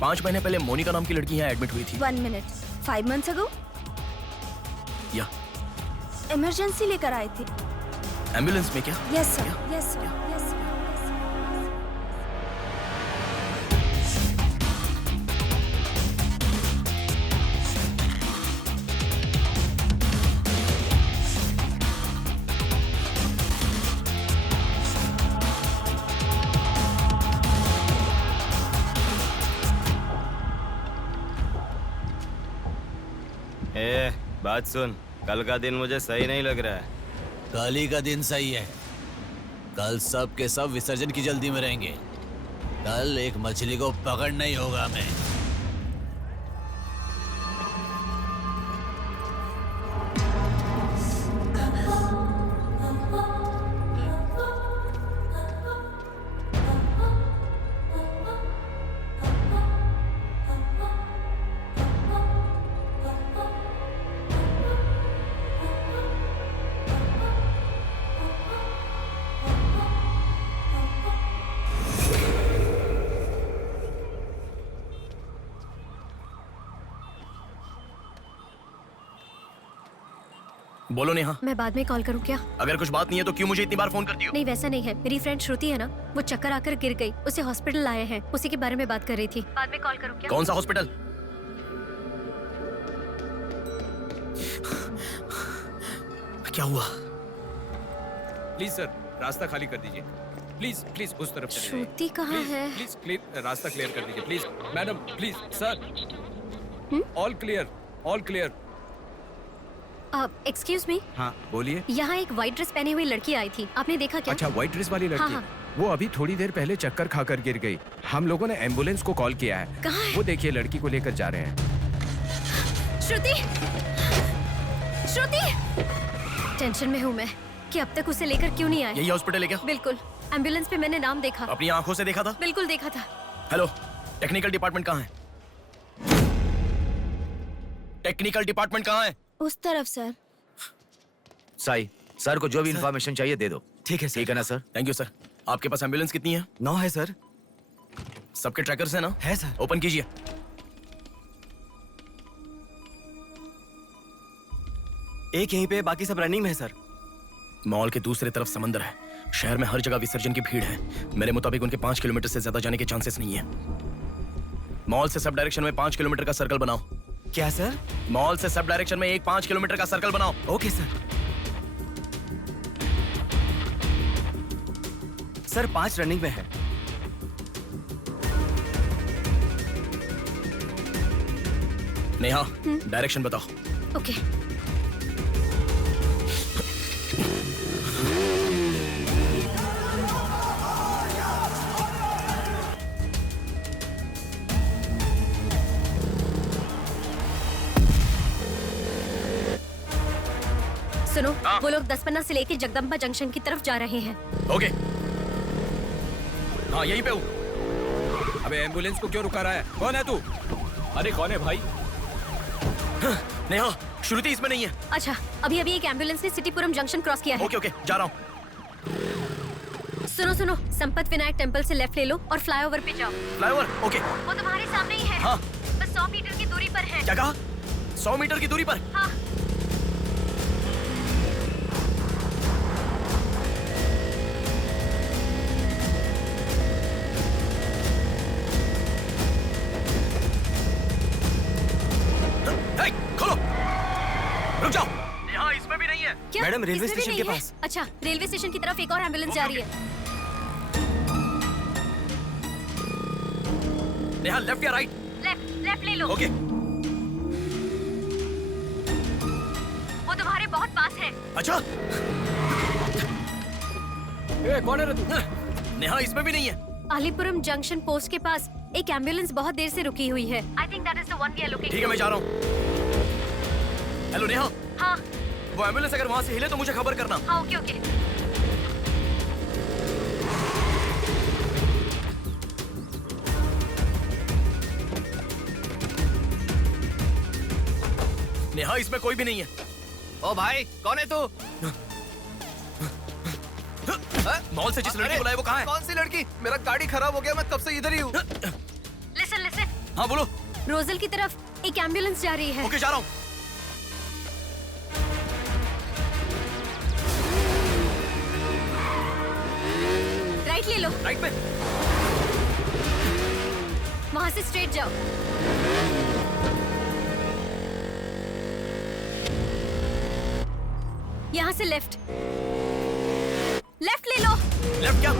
पाँच महीने पहले मोनिका नाम की लड़की यहाँ एडमिट हुई थी। 1 मिनट। 5 months ago? या इमरजेंसी लेकर आए थे। एम्बुलेंस में क्या? Yes sir, yes sir, yes sir. बात सुन, कल का दिन मुझे सही नहीं लग रहा है। कल ही का दिन सही है। कल सब के सब विसर्जन की जल्दी में रहेंगे। कल एक मछली को पकड़ना ही होगा हमें। बोलो नेहा। मैं बाद में कॉल करूं क्या? अगर कुछ बात नहीं है तो क्यों मुझे इतनी बार फोन करती हो? नहीं वैसा नहीं है, मेरी फ्रेंड श्रुति है ना, वो चक्कर आकर गिर गई, उसे हॉस्पिटल लाए हैं, उसी के बारे में बात कर रही थी। बाद में कॉल करूं क्या? कौन सा हॉस्पिटल? क्या हुआ? प्लीज सर, रास्ता खाली कर दीजिए। प्लीज प्लीज उस तरफ चले जाइए। श्रुति कहाँ है? प्लीज क्लियर, रास्ता क्लियर कर दीजिए please. Madam please sir, all clear, all clear. Excuse me. हाँ बोलिए। यहाँ एक व्हाइट ड्रेस पहनी हुई लड़की आई थी, आपने देखा क्या? अच्छा, व्हाइट ड्रेस वाली लड़की। हाँ, हाँ। वो अभी थोड़ी देर पहले चक्कर खाकर गिर गई। हम लोगों ने एम्बुलेंस को कॉल किया है। कहाँ है? वो देखिए लड़की को लेकर जा रहे हैं। श्रुति, श्रुति! टेंशन में हूँ मैं कि अब तक उसे लेकर क्यों नहीं आए। यही हॉस्पिटल है क्या? बिल्कुल, एम्बुलेंस पे मैंने नाम देखा। अपनी आंखों से देखा था? बिल्कुल देखा था। हेलो, टेक्निकल डिपार्टमेंट कहाँ है? टेक्निकल डिपार्टमेंट कहाँ है? उस तरफ सर। साई, सर को जो भी इंफॉर्मेशन चाहिए दे दो। ठीक है सर। ठीक है ना सर? Thank you sir. आपके पास एम्बुलेंस कितनी है? 9 है सर। सबके ट्रैकर्स है ना? है सर। ओपन कीजिए। एक यहीं पे, बाकी सब रनिंग में है सर। मॉल के दूसरी तरफ समंदर है। शहर में हर जगह विसर्जन की भीड़ है। मेरे मुताबिक उनके 5 किलोमीटर से ज्यादा जाने के चांसेस नहीं है। मॉल से सब डायरेक्शन में 5 किलोमीटर का सर्कल बनाओ। क्या सर? मॉल से सब डायरेक्शन में एक 5 किलोमीटर का सर्कल बनाओ। Okay sir. सर 5 रनिंग में है। नेहा, डायरेक्शन बताओ। ओके। सुनो, वो लोग 10 से लेके जगदम्बा जंक्शन की तरफ जा रहे हैं। ओके, हाँ यहीं पे हूँ। अबे एम्बुलेंस को क्यों रुका रहा है? कौन है तू? अरे कौन है भाई? नेहा, श्रुति इसमें नहीं है। अच्छा, अभी अभी एक एम्बुलेंस ने सिटीपुरम जंक्शन क्रॉस किया है। ओके ओके, जा रहा हूँ। सुनो सुनो, संपत विनायक टेम्पल से लेफ्ट ले लो और फ्लाईओवर पे जाओ। Flyover, okay. वो तुम्हारे सामने ही है। हाँ। बस 100 मीटर की दूरी पर है। क्या कहा? 100 मीटर की दूरी पर? हाँ। खोलो, रुक जाओ। यहाँ इसमें भी नहीं है। क्या? मैडम, रेलवे इसमें भी स्टेशन नहीं के है? पास। अच्छा, रेलवे स्टेशन की तरफ एक और एम्बुलेंस जा रही है। नेहा, लेफ्ट या राइट? लेफ्ट ले लो। ओके। वो तुम्हारे बहुत पास है। अच्छा। कौन है रे तू? नेहा, इसमें भी नहीं है। अलीपुरम जंक्शन पोस्ट के पास एक एम्बुलेंस बहुत देर से रुकी हुई है। I think that is the one we are looking ठीक है, मैं जा रहा हूँ। हेलो नेहा। हाँ। वो एम्बुलेंस अगर वहाँ से हिले तो मुझे खबर करना। हाँ, ओके ओके। नेहा, इसमें कोई भी नहीं है। ओ भाई, कौन है तू? मॉल से जिस लड़की बुलाए वो कहाँ है? कौन सी लड़की? मेरा गाड़ी खराब हो गया, मैं तब से इधर ही हूँ। लिसन। हाँ बोलो। रोजल की तरफ एक एम्बुलेंस जा रही है। ओके, जा रहा हूँ। राइट ले लो। राइट पे? वहाँ से स्ट्रेट जाओ। यहाँ से लेफ्ट ले लो। लेफ्ट क्या?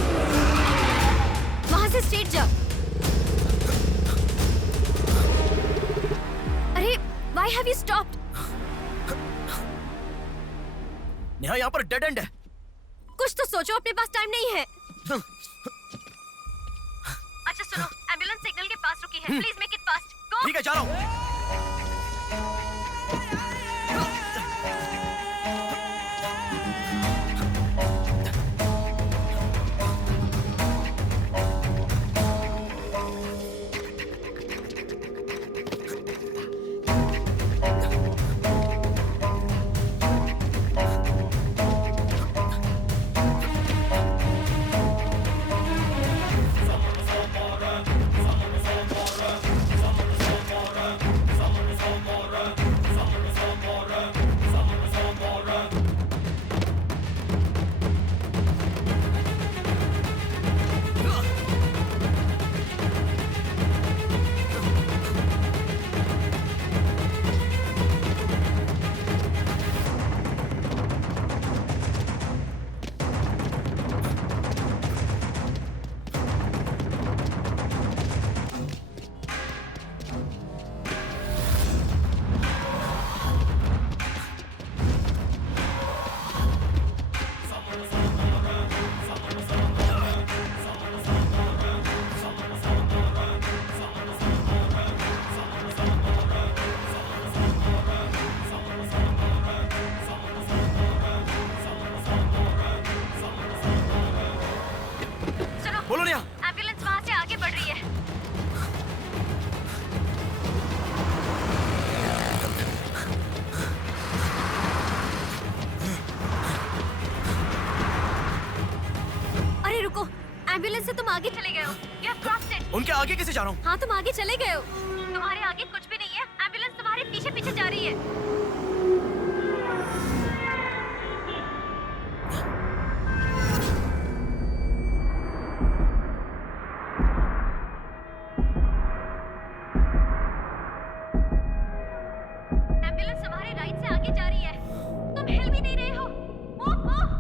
वहाँ से स्ट्रेट जाओ। अरे, why have you stopped? Neha, यहाँ पर डेड एंड है। कुछ तो सोचो, अपने पास टाइम नहीं है। अच्छा सुनो, एम्बुलेंस सिग्नल के पास रुकी है। Please make it fast. Go. ठीक है, जा रहा हूँ। बोलो नेहा। एम्बुलेंस वहाँ से आगे बढ़ रही है। अरे रुको, एम्बुलेंस से तुम आगे चले गए हो। You have crossed it. उनके आगे कैसे जा रहा हूँ? हाँ, तुम आगे चले गए हो। तुम्हारे आगे कुछ भी नहीं है। एम्बुलेंस तुम्हारे पीछे पीछे जा रही है। एम्बुलेंस तुम्हारे राइट से आगे जा रही है। तुम हिल भी नहीं रहे हो। Move fast.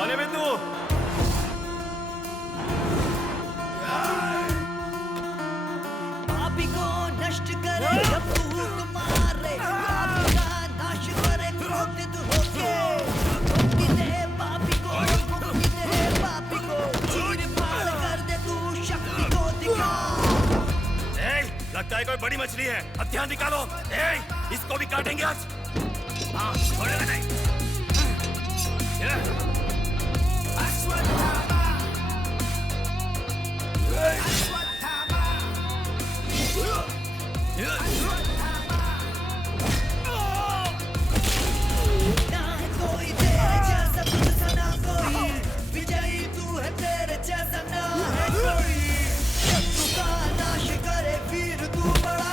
कौन है बे तू? पापी को नष्ट करे जब फूक मारे, पापी का नाश करे क्रोधित होके। मुक्ति दे पापी को, मुक्ति दे पापी को, चीर फाड़ कर दे तू शक्ति को दिखा। लगता है कोई बड़ी मछली है, हथियार निकालो। इसको भी काटेंगे आज। हाँ, छोड़ेगा नहीं। ना है कोई तेरे जैसा, तुझसा ना कोई, विजयी तू है तेरे जैसा ना है कोई। शत्रु का नाश करे वीर तू बड़ा,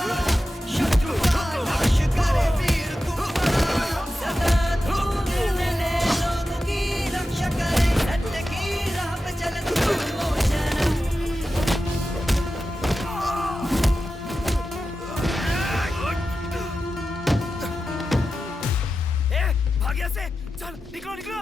शत्रु का नाश करे वीर तू बड़ा। सदा तू निर्णय ले, लोगों की रक्षा करे, सत्य की राह पे चले तू निर्मोचन। भाग यहाँ से, चल निकलो निकलो।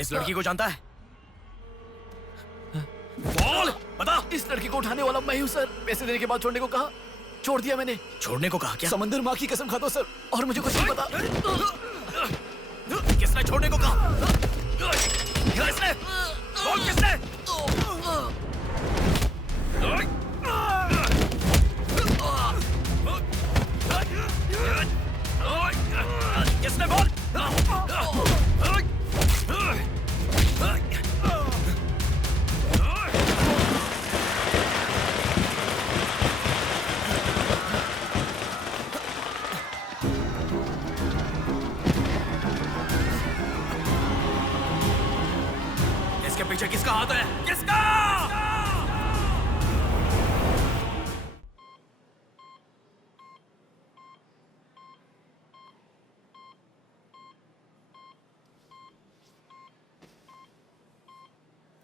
इस लड़की को जानता है? बोल, बता। इस लड़की को उठाने वाला मैं हूँ सर। पैसे देने के बाद छोड़ने को कहा, छोड़ दिया मैंने। छोड़ने को कहा क्या? समंदर माँ की कसम खाता हूँ सर, और मुझे कुछ नहीं पता। किसने छोड़ने को कहा? किसने? बोल किसने? किसने बोल? इसके पीछे किसका हाथ है? किसका?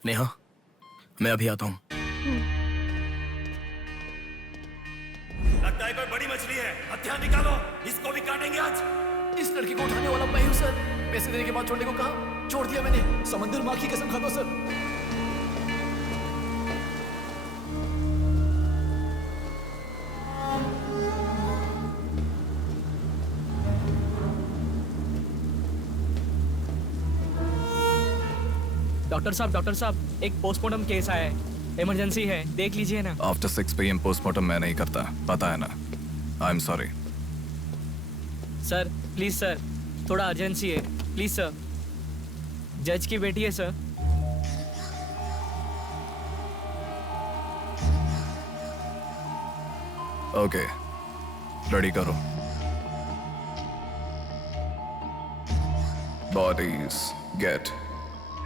नेहा, मैं अभी आता हूँ। लगता है कोई बड़ी मछली है, हथियार निकालो। इसको भी काटेंगे आज। इस लड़की को उठाने वाला मैं हूँ सर। पैसे देने के बाद छोड़ने को कहा, छोड़ दिया मैंने। समंदर माँ की कसम खाता हूँ सर। डॉक्टर साहब, एक पोस्टमार्टम केस आया है, इमरजेंसी है, देख लीजिए ना। आफ्टर 6 PM पोस्टमार्टम मैं नहीं करता, पता है ना। I am sorry sir, please sir, थोड़ा अर्जेंसी है, प्लीज सर। जज की बेटी है सर। ओके, रेडी करो। Bodies get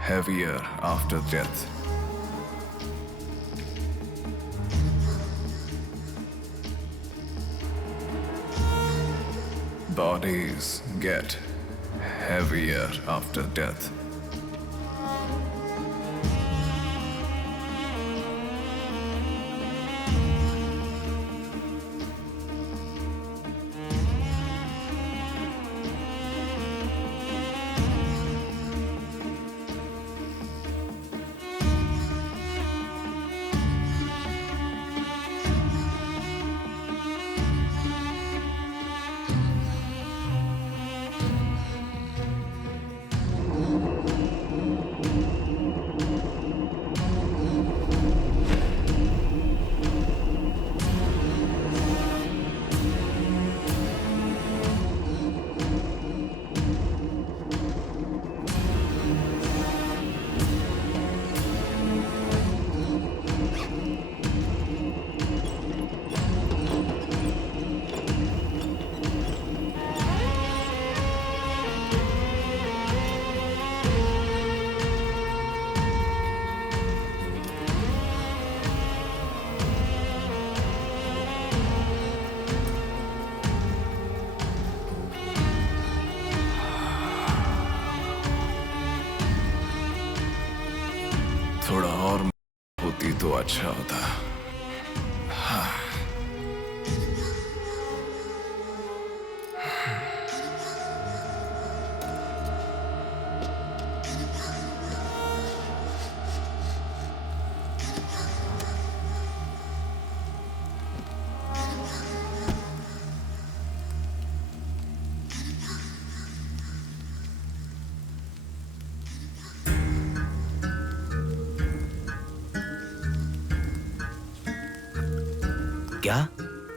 heavier after death. Bodies get heavier after death. अच्छा होता। हाँ। क्या?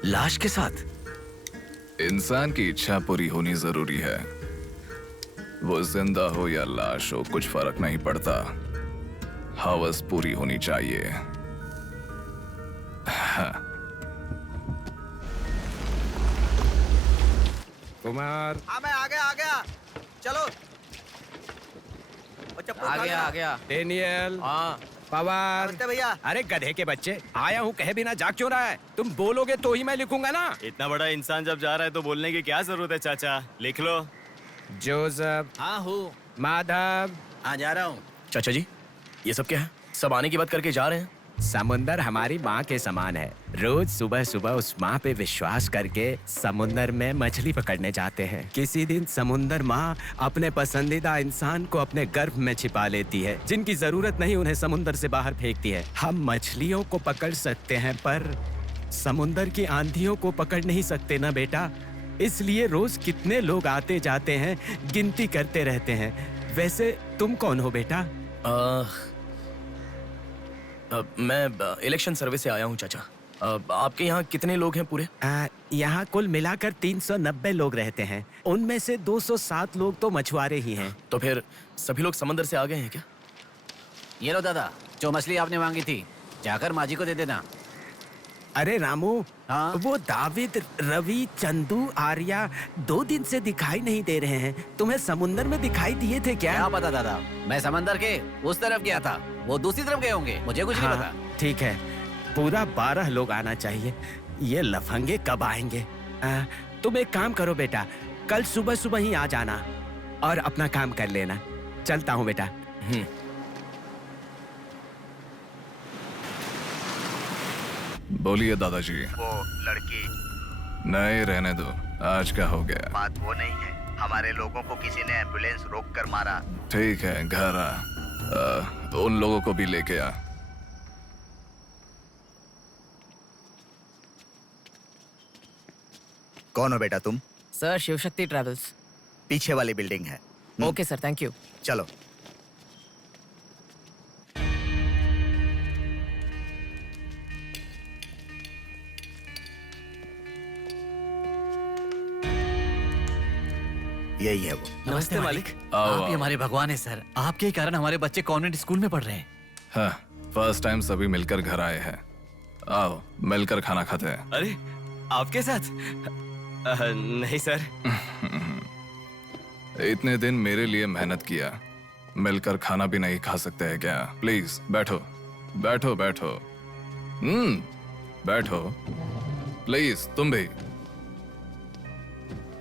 लाश के साथ? इंसान की इच्छा पूरी होनी जरूरी है। वो जिंदा हो या लाश हो, कुछ फर्क नहीं पड़ता। हवस पूरी होनी चाहिए। हाँ। कुमार। हाँ मैं आ गया। चलो। आ गया। डेनियल। हाँ। पवार। नमस्ते भैया। अरे गधे के बच्चे, आया हूँ कहे बिना जाग क्यों रहा है? तुम बोलोगे तो ही मैं लिखूंगा ना। इतना बड़ा इंसान जब जा रहा है तो बोलने की क्या जरूरत है चाचा? लिख लो। जोसेफ। हाँ हूँ। माधव। हाँ जा रहा हूँ। चाचा जी, ये सब क्या है? सब आने की बात करके जा रहे हैं। समुंदर हमारी माँ के समान है। रोज सुबह सुबह उस माँ पे विश्वास करके समुंदर में मछली पकड़ने जाते हैं। किसी दिन समुंदर माँ अपने पसंदीदा इंसान को अपने गर्भ में छिपा लेती है। जिनकी जरूरत नहीं उन्हें समुंदर से बाहर फेंकती है। हम मछलियों को पकड़ सकते हैं पर समुंदर की आंधियों को पकड़ नहीं सकते ना बेटा। इसलिए रोज कितने लोग आते जाते हैं, गिनती करते रहते हैं। वैसे तुम कौन हो बेटा? मैं इलेक्शन सर्वे से आया हूँ चाचा। आपके यहाँ कितने लोग हैं पूरे? यहाँ कुल मिलाकर 390 लोग रहते हैं। उनमें से 207 लोग तो मछुआरे ही हैं। तो फिर सभी लोग समंदर से आ गए हैं क्या? ये लो दादा, जो मछली आपने मांगी थी, जाकर माजी को दे देना। अरे रामू, वो दाविद, रवि, चंदू, आर्या 2 दिन से दिखाई नहीं दे रहे हैं। तुम्हें समुंदर में दिखाई दिए थे क्या? क्या पता दादा, मैं समंदर के उस तरफ गया था, वो दूसरी तरफ गए होंगे, मुझे कुछ नहीं पता। ठीक है, पूरा 12 लोग आना चाहिए। ये लफंगे कब आएंगे? तुम एक काम करो बेटा, कल सुबह सुबह ही आ जाना और अपना काम कर लेना। चलता हूँ बेटा। बोलिए दादाजी। वो लड़की। नहीं रहने दो, आज क्या हो गया? बात वो नहीं है, हमारे लोगों को किसी ने एम्बुलेंस रोक कर मारा। ठीक है, घर आ। उन लोगों को भी लेके आ। कौन हो बेटा तुम? Sir, Shivshakti travels. पीछे वाली बिल्डिंग है। Okay sir, thank you. चलो। यही है वो। नमस्ते मालिक। आओ, आप ही आओ। हमारे भगवान है सर। आपके ही कारण हमारे बच्चे कॉन्वेंट स्कूल में पढ़ रहे हैं। हाँ, फर्स्ट टाइम सभी मिलकर घर आए हैं। आओ मिलकर खाना खाते हैं। अरे आपके साथ? नहीं सर। इतने दिन मेरे लिए मेहनत किया, मिलकर खाना भी नहीं खा सकते हैं क्या? प्लीज बैठो बैठो बैठो। बैठो प्लीज। तुम भी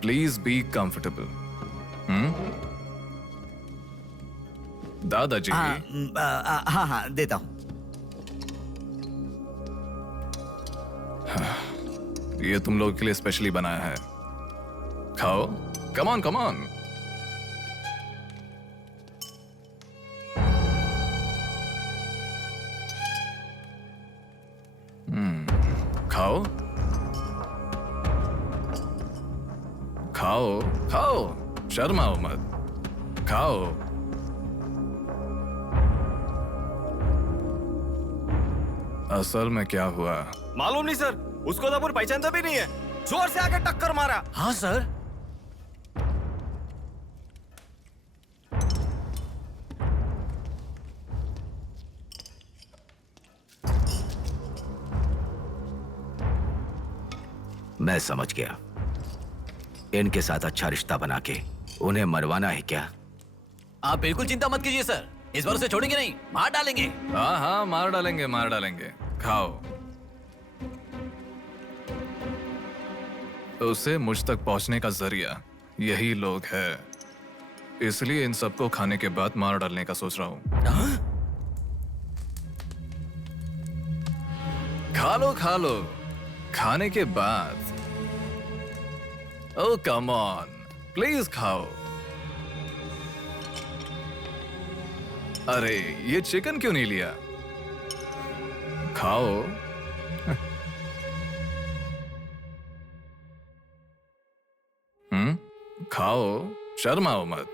प्लीज बी कंफर्टेबल। दादाजी। हाँ देता हूँ। ये तुम लोग के लिए स्पेशली बनाया है, खाओ। Come on come on. खाओ खाओ खाओ, शर्माओ मत, खाओ। असल में क्या हुआ मालूम नहीं सर, उसको तो अपन पहचानता भी नहीं है। जोर से आके टक्कर मारा। हाँ सर। मैं समझ गया, इनके साथ अच्छा रिश्ता बना के उन्हें मरवाना है क्या? आप बिल्कुल चिंता मत कीजिए सर, इस बार उसे छोड़ेंगे नहीं, मार डालेंगे। हाँ हाँ, मार डालेंगे मार डालेंगे। खाओ। उसे मुझ तक पहुंचने का जरिया यही लोग है, इसलिए इन सबको खाने के बाद मार डालने का सोच रहा हूं। खा लो खाने के बाद। ओह कम ऑन, प्लीज खाओ। अरे ये चिकन क्यों नहीं लिया? खाओ। खाओ, शर्माओ मत।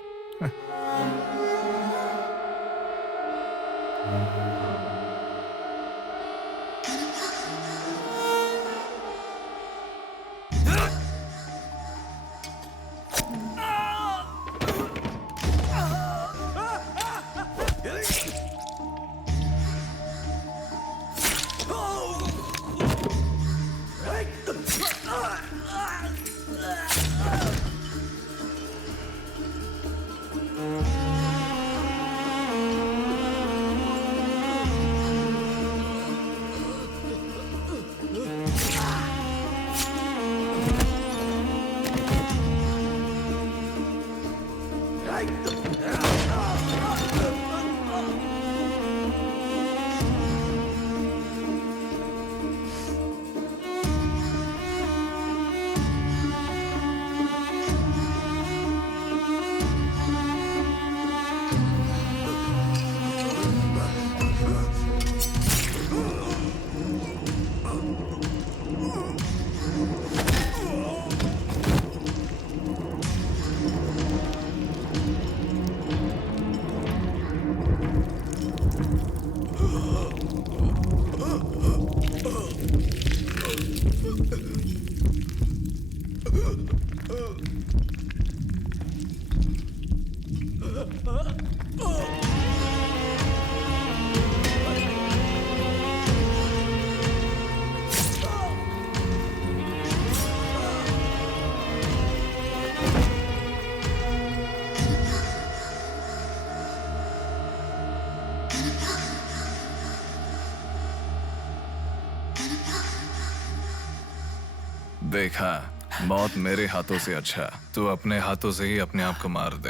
देखा, मौत मेरे हाथों से अच्छा तू अपने हाथों से ही अपने आप को मार दे।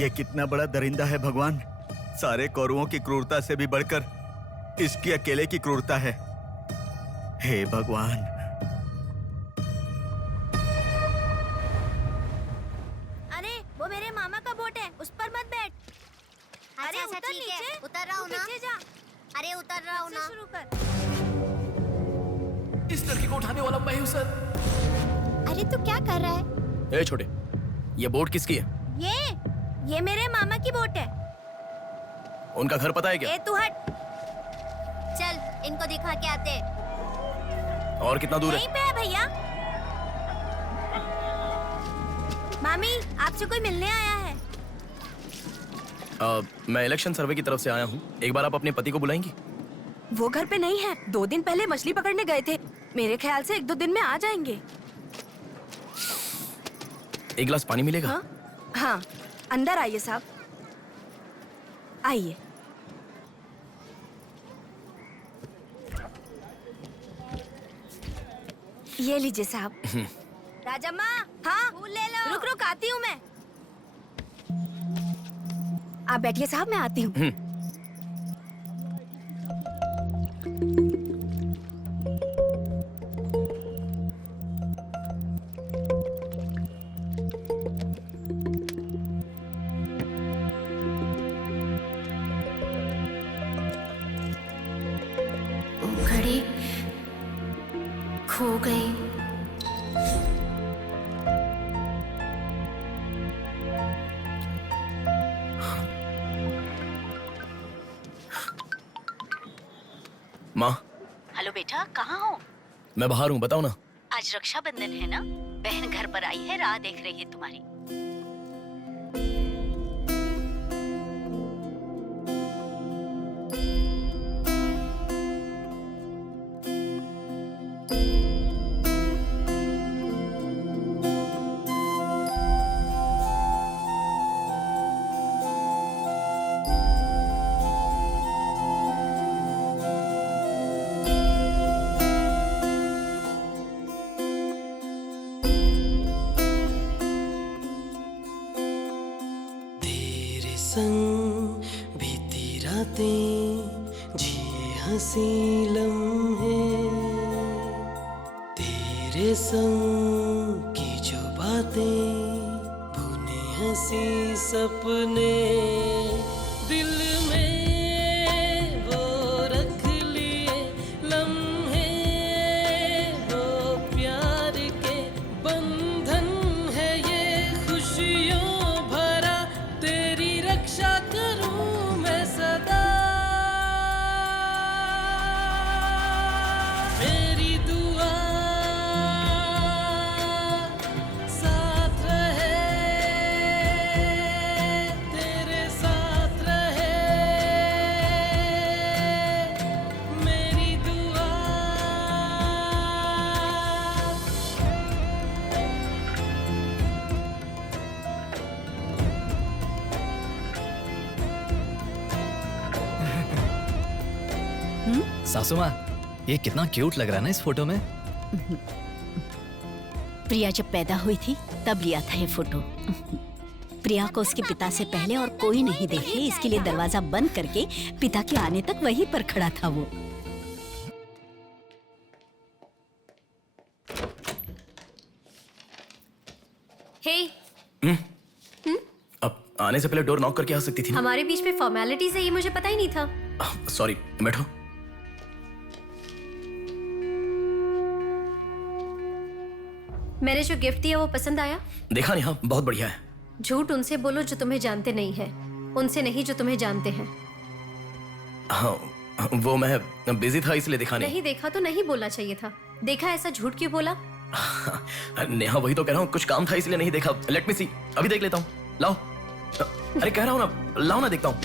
ये कितना बड़ा दरिंदा है भगवान। सारे कौरवों की क्रूरता से भी बढ़कर इसकी अकेले की क्रूरता है। हे भगवान। अरे वो मेरे मामा का बोट है, उस पर मत बैठ। अरे उतर नीचे, उतर रहा हूँ ना। पीछे जा। अरे उतर रहा हूँ ना। शुरू कर। इस लड़की को उठाने वाला मैं हूँ सर। अरे तू क्या कर रहा है? ए छोटे, ये बोट किसकी है? ये मेरे मामा की बोट है। उनका घर पता है क्या? ए तू हट। चल इनको दिखा के आते। और कितना दूर है? यहीं पे है भैया। मामी आपसे कोई मिलने आया है। मैं इलेक्शन सर्वे की तरफ से आया हूँ। एक बार आप अपने पति को बुलाएंगी? वो घर पे नहीं है, 2 दिन पहले मछली पकड़ने गए थे। मेरे ख्याल से 1-2 दिन में आ जाएंगे। एक गिलास पानी मिलेगा? हाँ, अंदर आइए साहब, आइए। ये लीजिए साहब। राजम्मा, हाँ फूल ले लो। रुक रुक आती हूँ मैं। आप बैठिए साहब, मैं आती हूँ। घड़ी खो गई। माँ, हेलो बेटा, कहाँ हो? मैं बाहर हूँ, बताओ ना। आज रक्षाबंधन है ना, बहन घर पर आई है, राह देख रही है तुम्हारी। हंसी लम्हे तेरे संग की जो बातें बुने हंसी सपने दिल में वो रख लिए लम्हे वो प्यार के बंधन है ये खुशियों भरा तेरी रक्षा करूं मैं सदा मेरी दुआ साथ रहे तेरे साथ रहे मेरी दुआ सासू माँ, ये कितना क्यूट लग रहा है ना इस फोटो में। प्रिया जब पैदा हुई थी तब लिया था ये फोटो। प्रिया को उसके पिता से पहले और कोई नहीं देखे, इसके लिए दरवाजा बंद करके पिता के आने तक वहीं पर खड़ा था वो। हे अब आने से पहले डोर नॉक करके आ सकती थी ना। हमारे बीच में फॉर्मेलिटीज है, ये मुझे पता ही नहीं था। सॉरी, बैठो। मैंने जो गिफ्ट दिया वो पसंद आया? देखा नहीं, हाँ बहुत बढ़िया है। झूठ उनसे बोलो जो तुम्हें जानते नहीं है, उनसे नहीं जो तुम्हें जानते हैं। हाँ, वो मैं बिजी था इसलिए देखा नहीं। नहीं देखा तो नहीं बोलना चाहिए था। देखा, ऐसा झूठ क्यों बोला? नेहा वही तो कह रहा हूँ, कुछ काम था इसलिए नहीं देखा। लेट मी सी, अभी देख लेता हूँ। लाओ। अरे कह रहा हूँ ना, लाओ ना, देखता हूँ।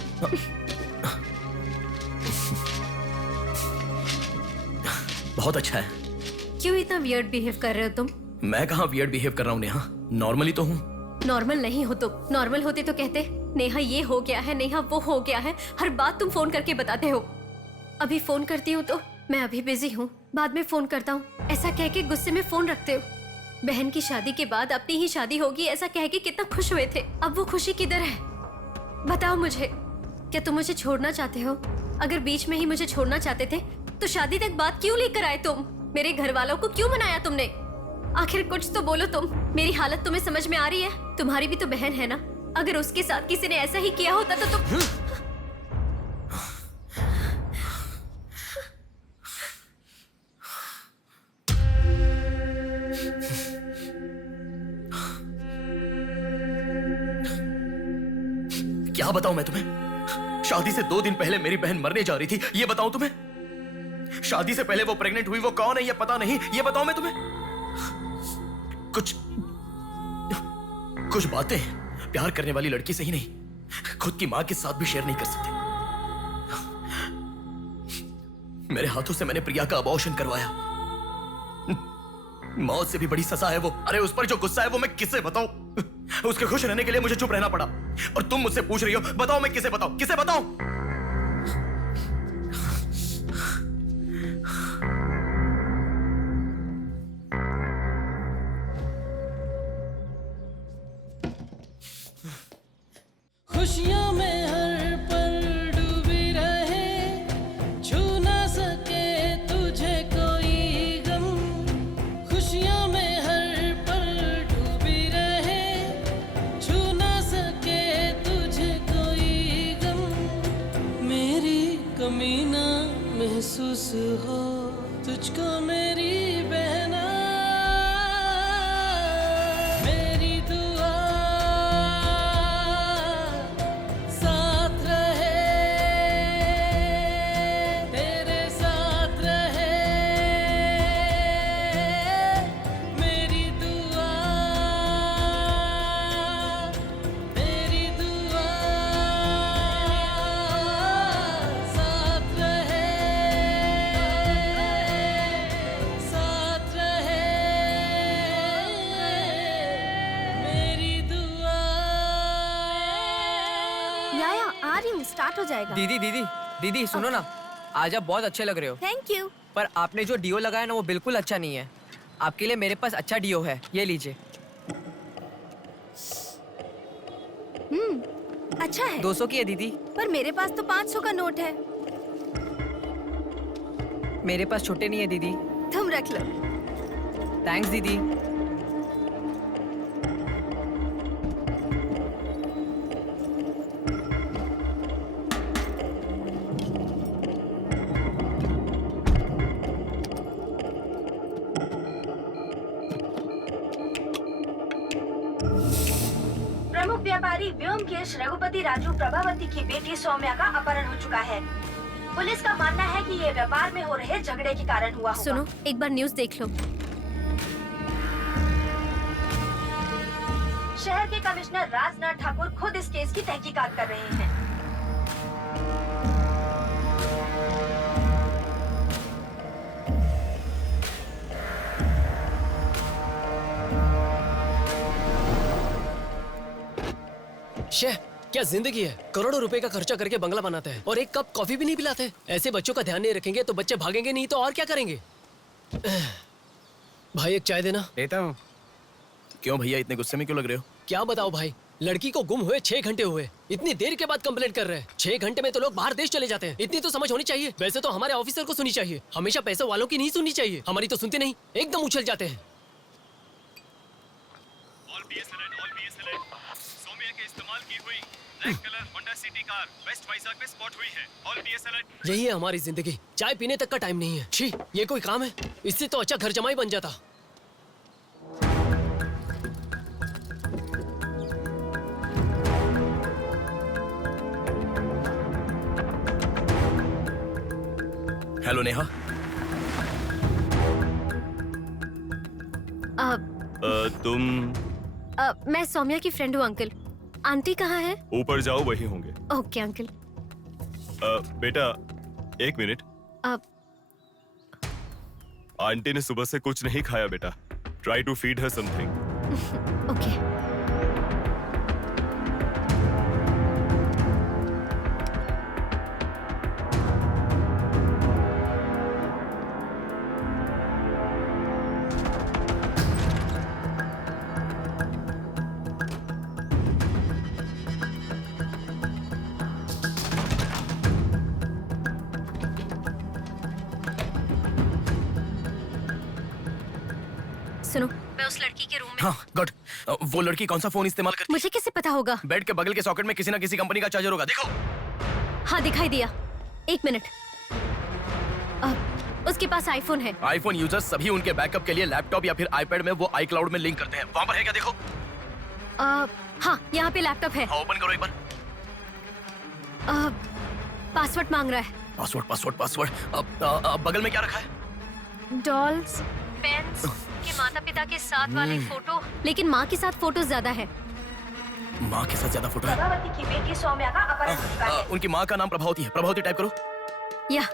बहुत अच्छा है। क्यों इतना वियर्ड बिहेव कर रहे हो तुम? मैं कहाँ वियर्ड बिहेव कर रहा हूँ नेहा, नॉर्मली तो हूँ। नॉर्मल नहीं हो तुम। नॉर्मल होते तो कहते नेहा ये हो गया है, नेहा वो हो गया है। हर बात तुम फोन करके बताते हो। अभी फोन करती हूँ तो मैं अभी बिजी हूँ, बाद में फोन करता हूँ, ऐसा कह के गुस्से में फोन रखते हो। बहन की शादी के बाद अपनी ही शादी होगी ऐसा कह के कितना खुश हुए थे, अब वो खुशी किधर है? बताओ मुझे, क्या तुम मुझे छोड़ना चाहते हो? अगर बीच में ही मुझे छोड़ना चाहते थे तो शादी तक बात क्यों लेकर आए तुम? मेरे घर वालों को क्यों मनाया तुमने? आखिर कुछ तो बोलो तुम। मेरी हालत तुम्हें समझ में आ रही है? तुम्हारी भी तो बहन है ना, अगर उसके साथ किसी ने ऐसा ही किया होता तो तुम क्या बताऊं मैं तुम्हें? शादी से 2 दिन पहले मेरी बहन मरने जा रही थी, ये बताऊं तुम्हें? शादी से पहले वो प्रेग्नेंट हुई, वो कौन है ये पता नहीं, ये बताऊं मैं तुम्हें? कुछ बातें प्यार करने वाली लड़की से ही नहीं, खुद की मां के साथ भी शेयर नहीं कर सकते। मेरे हाथों से मैंने प्रिया का अबॉर्शन करवाया। मौत से भी बड़ी सजा है वो। अरे उस पर जो गुस्सा है वो मैं किसे बताऊं? उसके खुश रहने के लिए मुझे चुप रहना पड़ा, और तुम मुझसे पूछ रही हो बताओ मैं किसे बताऊं, किसे बताऊं? खुशियों में हर पल डूबी रहे, छू ना सके तुझे कोई गम। खुशियों में हर पल डूबी रहे, छू ना सके तुझे कोई गम। मेरी कमी ना महसूस हो तुझको मेरी बहना, मेरी दुआ साथ रहे, तेरे साथ रहे, मेरी दुआ, मेरी दुआ साथ रहे, साथ रहे, मेरी दुआ। याया आ रही हूँ, स्टार्ट हो जाएगा। दीदी दीदी दीदी सुनो ना, आज आप बहुत अच्छे लग रहे हो। Thank you. पर आपने जो डियो लगाया ना वो बिल्कुल अच्छा नहीं है। आपके लिए मेरे पास अच्छा डियो है, ये लीजिए। अच्छा है। 200 की है दीदी। पर मेरे पास तो 500 का नोट है। मेरे पास छोटे नहीं है दीदी। तुम रख लो। थैंक्स दीदी। प्रमुख व्यापारी व्योमकेश रघुपति राजू प्रभावती की बेटी सौम्या का अपहरण हो चुका है। पुलिस का मानना है कि ये व्यापार में हो रहे झगड़े के कारण हुआ होगा। सुनो, एक बार न्यूज़ देख लो। शहर के कमिश्नर राजनाथ ठाकुर खुद इस केस की तहकीकात कर रहे हैं। शेह, क्या जिंदगी है। करोड़ों रुपए का खर्चा करके बंगला बनाते हैं और एक कप कॉफी भी नहीं पिलाते। ऐसे बच्चों का ध्यान नहीं रखेंगे तो बच्चे भागेंगे नहीं तो और क्या करेंगे। भाई एक चाय देना। देता हूँ। क्यों भैया इतने गुस्से में क्यों लग रहे हो? क्या बताओ भाई, लड़की को गुम हुए 6 घंटे हुए, इतनी देर के बाद कंप्लेंट कर रहे हैं। 6 घंटे में तो लोग बाहर देश चले जाते हैं। इतनी तो समझ होनी चाहिए। वैसे तो हमारे ऑफिसर को सुनी चाहिए, हमेशा पैसे वालों की नहीं सुननी चाहिए। हमारी तो सुनते नहीं, एकदम उछल जाते हैं। यही है हमारी जिंदगी। चाय पीने तक का टाइम नहीं है। छी, ये कोई काम है? इससे तो अच्छा घर जमाई बन जाता। हेलो नेहा। तुम? मैं सौम्या की फ्रेंड हूँ अंकल। आंटी कहाँ है? ऊपर जाओ, वही होंगे। Okay uncle. बेटा एक मिनट। आंटी ने सुबह से कुछ नहीं खाया बेटा। Try to feed her something. Okay. सुनो, मैं उस लड़की के रूम में। हाँ गुड। वो लड़की कौन सा फोन इस्तेमाल करती है? मुझे कैसे पता होगा? बेड के बगल के सॉकेट में किसी ना किसी कंपनी का चार्जर होगा, देखो। हाँ दिखाई दिया। 1 मिनट। उसके पास आईफोन है। आईफोन यूजर्स सभी उनके बैकअप के लिए लैपटॉप या फिर आईपैड में वो iCloud में लिंक करते हैं। वहाँ पर है क्या, देखो। हाँ, यहाँ पे लैपटॉप है। ओपन करो एक बार। पासवर्ड मांग रहा है। पासवर्ड। बगल में क्या रखा है? डॉल्स, पेन्स के माता पिता के साथ वाले फोटो, लेकिन माँ के साथ फोटो ज्यादा है। माँ के साथ ज्यादा फोटो है? प्रभावती की बेटी सौम्या का अपहरण हो चुका है। उनकी माँ का नाम प्रभावती है। प्रभावती टाइप करो। या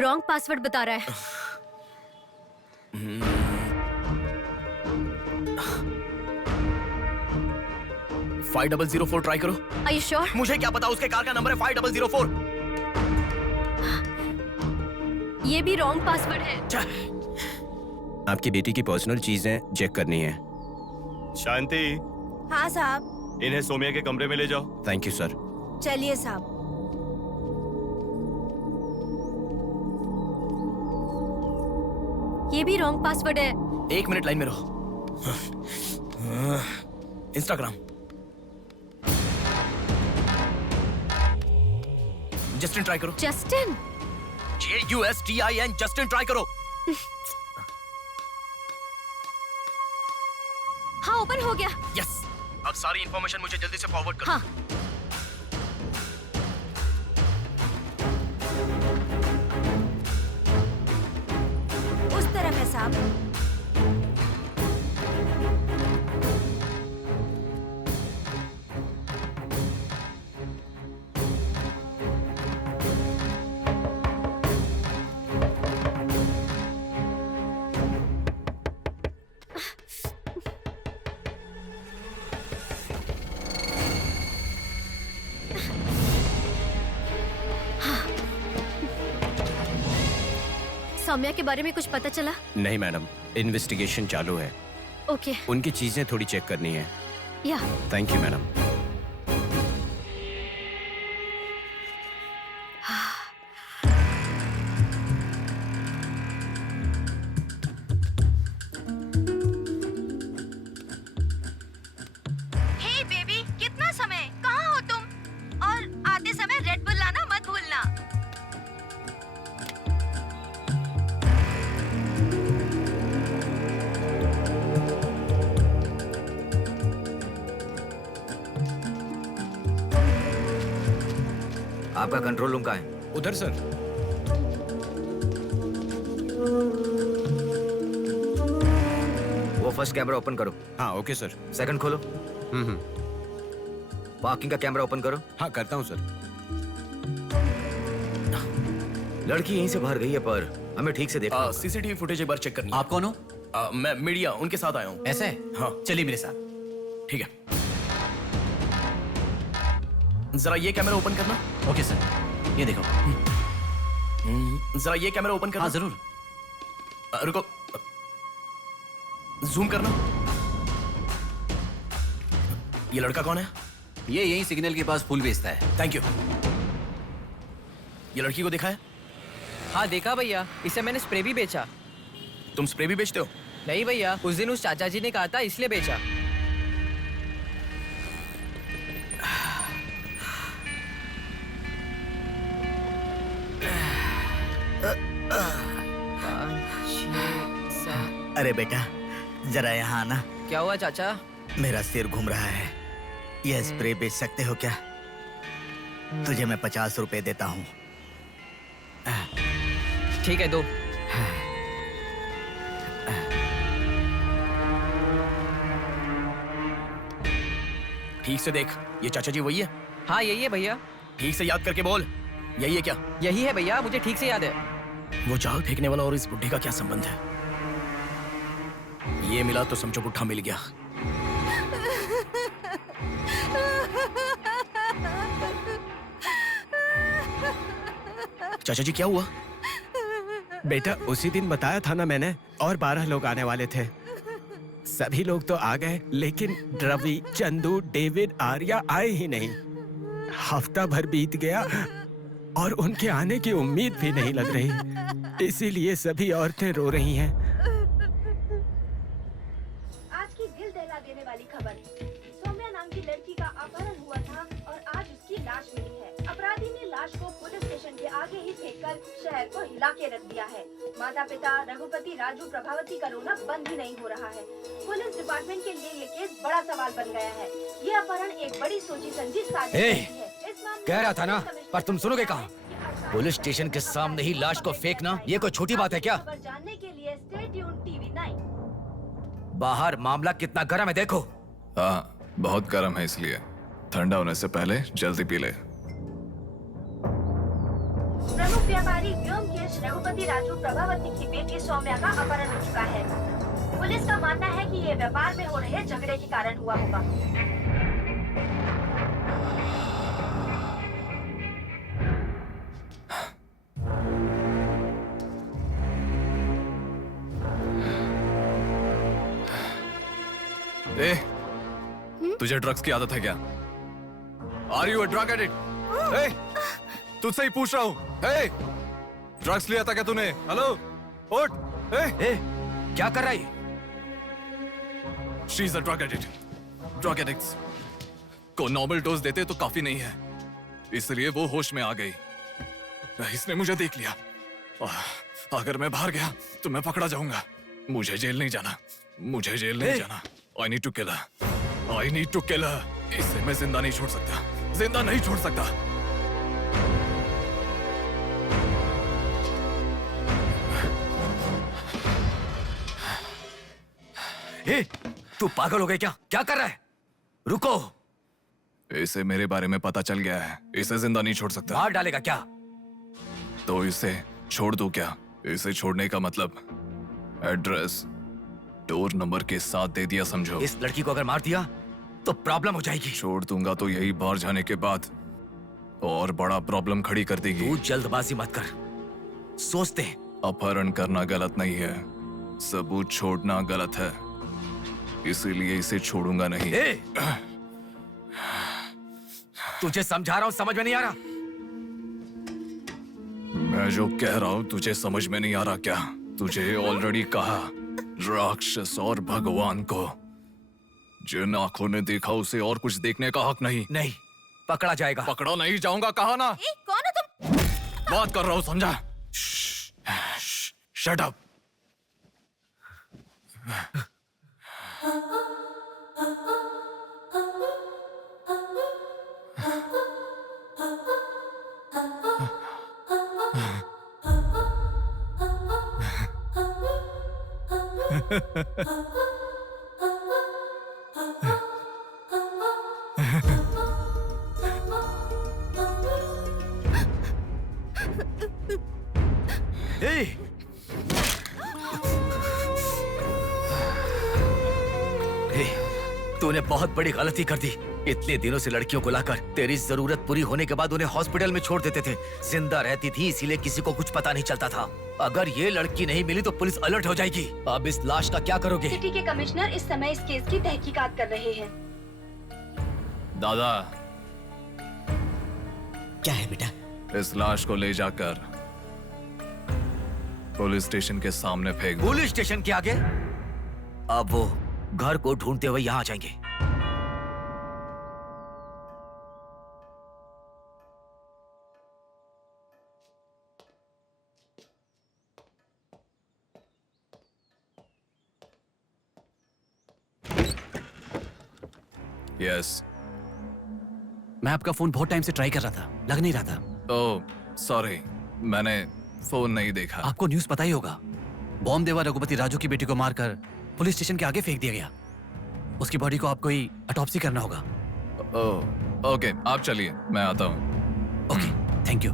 रॉन्ग पासवर्ड बता रहा है। 5004 ट्राई करो। Are you sure? मुझे क्या पता, उसके कार का नंबर है 5004। ये भी रॉन्ग पासवर्ड है। आपकी बेटी की पर्सनल चीजें चेक करनी है। शांति, हाँ साहब। इन्हें सोमिया के कमरे में ले जाओ। Thank you sir. चलिए साहब। ये भी रॉन्ग पासवर्ड है। 1 मिनट लाइन में रहो। इंस्टाग्राम। जस्टिन ट्राई करो। जस्टिन? JUSTIN, जस्टिन ट्राई करो। हाँ, ओपन हो गया। यस। अब सारी इंफॉर्मेशन मुझे जल्दी से फॉरवर्ड करो। हाँ। उस तरफ है साहब। सौम्या के बारे में कुछ पता चला? नहीं मैडम, इन्वेस्टिगेशन चालू है। ओके। उनकी चीजें थोड़ी चेक करनी है। या। Thank you madam. आपका कंट्रोल रूम कहाँ है? उधर सर। वो फर्स्ट कैमरा ओपन करो। हाँ ओके सर। सेकंड खोलो। पार्किंग का कैमरा ओपन करो। हाँ करता हूँ सर। लड़की यहीं से बाहर गई है पर हमें ठीक से देखना। सीसीटीवी फुटेज एक बार चेक करनी है। आप कौन हो? मैं मीडिया, उनके साथ आया हूँ। ऐसे? हाँ चलिए मेरे साथ। ठीक है। जरा ये कैमरा ओपन करना। ओके सर, ये देखो। जरा ये कैमरा ओपन करना। हाँ जरूर। रुको, जूम करना। ये लड़का कौन है? ये यही सिग्नल के पास फूल बेचता है। Thank you. ये लड़की को देखा है? हाँ देखा भैया, इसे मैंने स्प्रे भी बेचा। तुम स्प्रे भी बेचते हो? नहीं भैया, उस दिन उस चाचा जी ने कहा था इसलिए बेचा। अरे बेटा जरा यहाँ आना। क्या हुआ चाचा? मेरा सिर घूम रहा है। यह स्प्रे बेच सकते हो क्या? तुझे मैं 50 रुपए देता हूँ। ठीक है, दो। ठीक से देख, ये चाचा जी वही है? हाँ यही है भैया। ठीक से याद करके बोल, यही है क्या? यही है भैया, मुझे ठीक से याद है। वो जाल फेंकने वाला और इस बुढ़े का क्या संबंध है? ये मिला तो समझो पुट्ठा मिल गया। चाचा जी क्या हुआ? बेटा उसी दिन बताया था ना मैंने, और 12 लोग आने वाले थे। सभी लोग तो आ गए, लेकिन रवि, चंदू, डेविड, आर्या आए ही नहीं। हफ्ता भर बीत गया और उनके आने की उम्मीद भी नहीं लग रही। इसीलिए सभी औरतें रो रही हैं। आज की दिल दहला देने वाली खबर। सौम्या नाम की लड़की का अपहरण हुआ था और आज उसकी लाश मिली है। अपराधी ने लाश को पुलिस स्टेशन के आगे ही फेंककर शहर को हिला के रख दिया है। माता पिता रघुपति, राजू, प्रभावती का रोना बंद ही नहीं हो रहा है। पुलिस डिपार्टमेंट के लिए ये केस बड़ा सवाल बन गया है। ये अपहरण एक बड़ी सोची समझी साजिश है। कह रहा था ना, पर तुम सुनोगे कहाँ? पुलिस स्टेशन के सामने ही लाश को फेंकना ये कोई छोटी बात है क्या? खबर जानने के लिए स्टे ट्यून्ड टीवी 9। बाहर मामला कितना गर्म है देखो। हाँ बहुत गर्म है, इसलिए ठंडा होने से पहले जल्दी पी ले। प्रमुख व्यापारी व्योमकेश रघुपति राजू प्रभावती की बेटी सौम्या का अपहरण हो चुका है। पुलिस का मानना है कि ये व्यापार में हो रहे झगड़े के कारण हुआ होगा। ए, तुझे ड्रग्स की आदत है क्या? Are you a drug addict? ए, तुझसे ही पूछ रहा हूँ। ए, ड्रग्स लिया था क्या तूने? हेलो, उठ। ए, क्या कर रहा है? She is a drug addict. Drug addicts को नॉर्मल डोज देते तो काफी नहीं है, इसलिए वो होश में आ गई। इसने मुझे देख लिया। अगर मैं बाहर गया तो मैं पकड़ा जाऊंगा। मुझे जेल नहीं जाना, मुझे जेल नहीं जाना। I need to kill her. I need to kill her. इसे मैं जिंदा नहीं छोड़ सकता, जिंदा नहीं छोड़ सकता। ए, तू पागल हो गया क्या? क्या कर रहा है? रुको। इसे मेरे बारे में पता चल गया है, इसे जिंदा नहीं छोड़ सकता। मार डालेगा क्या? तो इसे छोड़ दूं क्या? इसे छोड़ने का मतलब एड्रेस डोर नंबर के साथ दे दिया, समझो। इस लड़की को अगर मार दिया तो प्रॉब्लम हो जाएगी। छोड़ दूंगा तो यही बाहर जाने के बाद और बड़ा प्रॉब्लम खड़ी कर देगी। तू जल्दबाजी मत कर, सोचते। अपहरण करना गलत नहीं है, सबूत छोड़ना गलत है, इसीलिए इसे छोड़ूंगा नहीं। तुझे समझा रहा हूं, समझ में नहीं आ रहा? मैं जो कह रहा हूं तुझे समझ में नहीं आ रहा क्या? तुझे ऑलरेडी कहा, राक्षस और भगवान को जिन आंखों ने देखा उसे और कुछ देखने का हक नहीं। नहीं, पकड़ा जाएगा। पकड़ा नहीं जाऊंगा, कहा ना। कौन हो तुम? बात कर रहा हूं, समझा? Shut up. Hey! तूने बहुत बड़ी गलती कर दी। इतने दिनों से लड़कियों को लाकर तेरी जरूरत पूरी होने के बाद उन्हें हॉस्पिटल में छोड़ देते थे। जिंदा रहती थी इसीलिए किसी को कुछ पता नहीं चलता था। अगर ये लड़की नहीं मिली तो पुलिस अलर्ट हो जाएगी। अब इस लाश का क्या करोगे? सिटी के कमिश्नर इस समय इस केस की तहकीकात कर रहे हैं। दादा, क्या है बेटा? इस लाश को ले जाकर पुलिस स्टेशन के सामने फेंक दो। पुलिस स्टेशन के आगे? अब वो घर को ढूंढते हुए यहाँ आ जाएंगे। यस। मैं आपका फोन बहुत टाइम से ट्राई कर रहा था, लग नहीं रहा था। ओह, सॉरी, मैंने फोन नहीं देखा। आपको न्यूज़ पता ही होगा, बॉम्ब देवा रघुपति राजू की बेटी को मारकर पुलिस स्टेशन के आगे फेंक दिया गया। उसकी बॉडी को आपको ही ऑटोप्सी करना होगा। ओह, ओके, आप चलिए, मैं आता हूँ। Okay, thank you.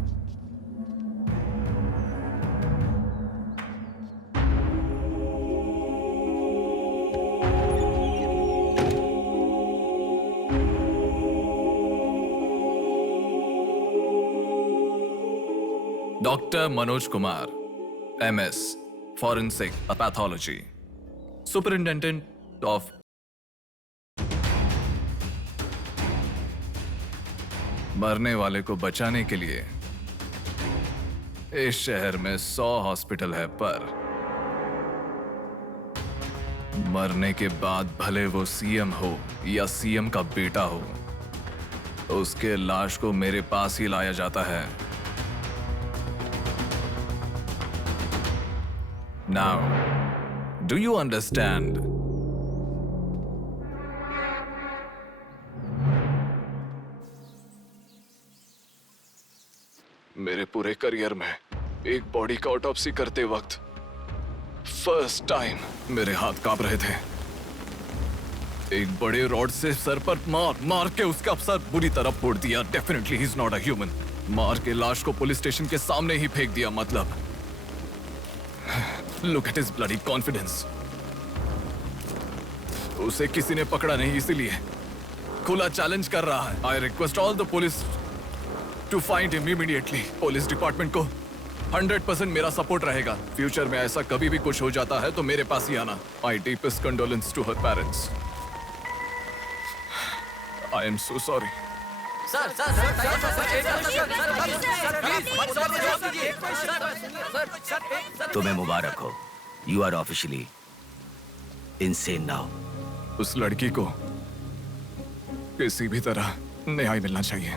Doctor Manoj Kumar, MS, Forensic Pathology, Superintendent of मरने वाले को बचाने के लिए इस शहर में 100 हॉस्पिटल है, पर मरने के बाद भले वो CM हो या CM का बेटा हो, उसके लाश को मेरे पास ही लाया जाता है। Now, do you understand? मेरे पूरे करियर में एक बॉडी का ऑटोप्सी करते वक्त फर्स्ट टाइम मेरे हाथ कांप रहे थे। एक बड़े रॉड से सर पर मार के उसका सर बुरी तरह फोड़ दिया। Definitely he is not a human. मार के लाश को पुलिस स्टेशन के सामने ही फेंक दिया। मतलब look at his bloody confidence. उसे किसी ने पकड़ा नहीं, इसीलिए खुला चैलेंज कर रहा है। I request all the police to find him immediately. Police department को 100% मेरा सपोर्ट रहेगा। फ्यूचर में ऐसा कभी भी कुछ हो जाता है तो मेरे पास ही आना। My deepest condolence to her parents. I am so sorry. तुम्हें मुबारक हो, you are officially insane now. उस लड़की को किसी भी तरह न्याय मिलना चाहिए।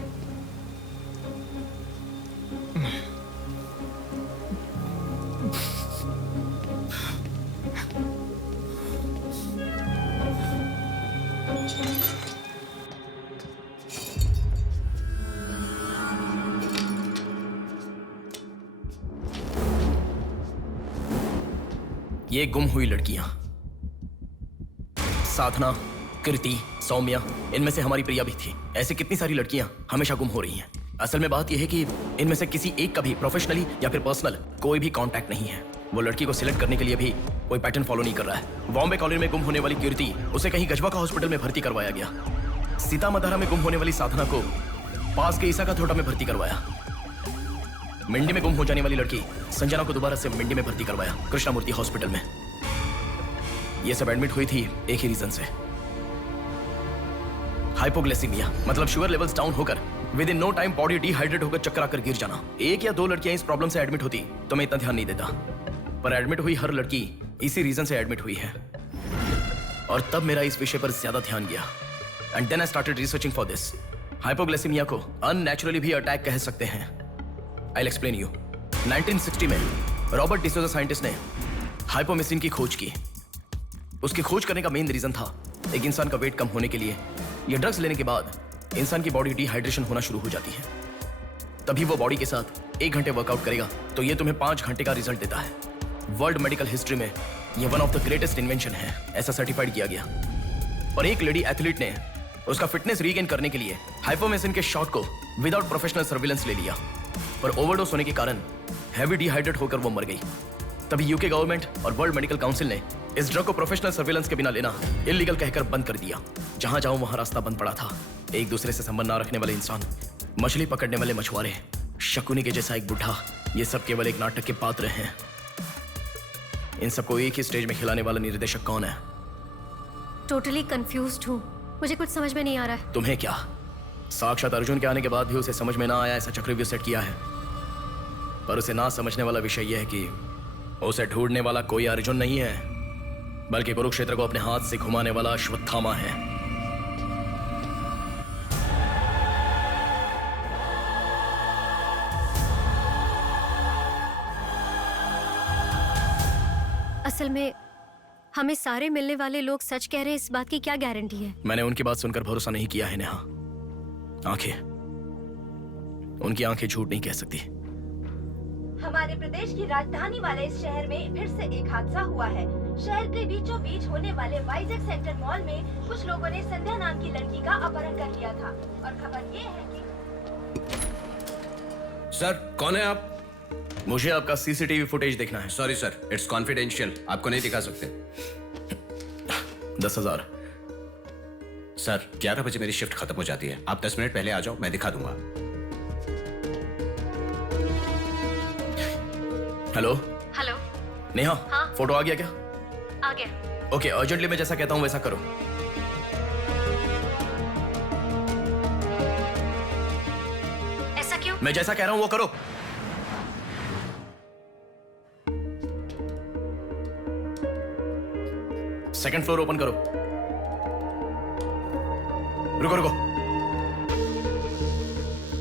ये गुम हुई लड़कियां साधना, कृति, सौम्या, इनमें से हमारी प्रिया भी थी। ऐसे कितनी सारी लड़कियां हमेशा गुम हो रही हैं। असल में बात यह है कि इनमें से किसी एक का भी प्रोफेशनली या फिर पर्सनल कोई भी कांटेक्ट नहीं है। वो लड़की को सिलेक्ट करने के लिए भी कोई पैटर्न फॉलो नहीं कर रहा है। बॉम्बे कॉलोनी में गुम होने वाली कीर्ति, उसे कहीं गजवा का हॉस्पिटल में भर्ती करवाया गया। सीतामढ़ी में गुम होने वाली साधना को पास के ईसा का थोड़ा में भर्ती करवाया। मिंडी में गुम हो जाने वाली लड़की संजना को दोबारा से मिंडी में भर्ती करवाया, कृष्णामूर्ति हॉस्पिटल में। ये सब एडमिट हुई थी एक ही रीजन से, हाइपोग्लाइसीमिया, मतलब शुगर लेवल्स डाउन होकर within no time body dehydrate होकर चक्कर आकर गिर जाना। एक या दो लड़कियां इस प्रॉब्लम से एडमिट होती तो मैं इतना ध्यान नहीं देता, पर एडमिट हुई हर लड़की इसी रीजन से एडमिट हुई है। और तब मेरा इस विषय पर ज्यादा ध्यान गया and then I started researching for this. Hypoglycaemia को अननेचुरली भी अटैक कह सकते हैं। I will explain you. 1960 में रॉबर्ट डिसोजा साइंटिस्ट ने हाइपोमिसिन की खोज की। उसकी खोज करने का मेन रीजन था एक इंसान का वेट कम होने के लिए ये ड्रग्स लेने के बाद इंसान की बॉडी डिहाइड्रेशन होना शुरू हो जाती है। तभी वो बॉडी के साथ 1 घंटे वर्कआउट करेगा तो ये तुम्हें 5 घंटे का रिजल्ट देता है। वर्ल्ड मेडिकल हिस्ट्री में ये one of the greatest invention है, ऐसा सर्टिफाइड किया गया। और एक लेडी एथलीट ने उसका फिटनेस रीगेन करने के लिए हाइपोमेसिन के शॉट को विदाउट प्रोफेशनल सर्विलेंस ले लिया, पर ओवरडोज होने के कारण हैवी डिहाइड्रेट होकर वो मर गई। तभी यूके गवर्नमेंट और वर्ल्ड मेडिकल काउंसिल ने इस ड्रग को प्रोफेशनल सर्विलेंस के बिना लेना इलीगल कहकर बंद कर दिया। जहां जाऊं वहां रास्ता बंद पड़ा था। एक दूसरे से संबंध ना रखने वाले इंसान, मछली पकड़ने वाले मछुआरे, शकुनी के जैसा एक बुढ़ा, ये सब केवल एक नाटक के पात्र हैं। इन सबको एक ही स्टेज में खिलाने वाला निर्देशक कौन है? टोटली कंफ्यूज्ड हूँ, मुझे कुछ समझ में नहीं आ रहा है। तुम्हें क्या? साक्षात अर्जुन के आने के बाद भी उसे समझ में ना आया ऐसा चक्रव्यूह सेट किया है। पर उसे ना समझने वाला विषय यह है कि उसे ढूंढने वाला कोई अर्जुन नहीं है, बल्कि कुरुक्षेत्र को अपने हाथ से घुमाने वाला अश्वत्थामा है। असल में हमें सारे मिलने वाले लोग सच कह रहे हैं, इस बात की क्या गारंटी है? मैंने उनकी बात सुनकर भरोसा नहीं किया है नेहा। आंखें, उनकी आंखें झूठ नहीं कह सकती। हमारे प्रदेश की राजधानी वाले इस शहर में फिर से एक हादसा हुआ है। शहर के बीचों बीच होने वाले वाइजैक सेंटर मॉल में कुछ लोगों ने संध्या नाम की लड़की का अपहरण कर लिया था और खबर ये है कि सर, कौन है आप? मुझे आपका सीसीटीवी फुटेज देखना है। सॉरी सर, इट्स कॉन्फिडेंशियल, आपको नहीं दिखा सकते। 10,000। सर, 11 बजे मेरी शिफ्ट खत्म हो जाती है, आप 10 मिनट पहले आ जाओ, मैं दिखा दूंगा। Hello hello. नेहा, हाँ? फोटो आ गया क्या? आ गया। ओके, अर्जेंटली मैं जैसा कहता हूँ वैसा करो। ऐसा क्यों? मैं जैसा कह रहा हूँ वो करो। सेकंड फ्लोर ओपन करो। रुको रुको,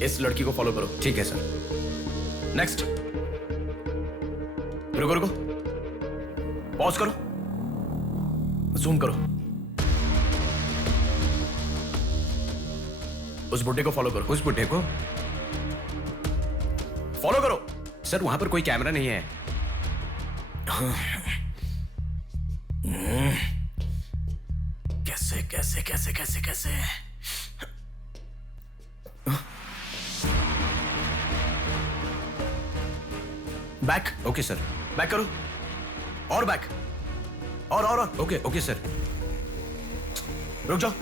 इस लड़की को फॉलो करो। ठीक है सर। नेक्स्ट। रुको रुको, पॉज करो, जूम करो। उस बुड्ढे को फॉलो करो। उस बुड्ढे को फॉलो करो। सर, वहां पर कोई कैमरा नहीं है। कैसे कैसे कैसे कैसे कैसे? बैक। Okay sir. बैक करो, और बैक, और ओके ओके सर। रुक जाओ,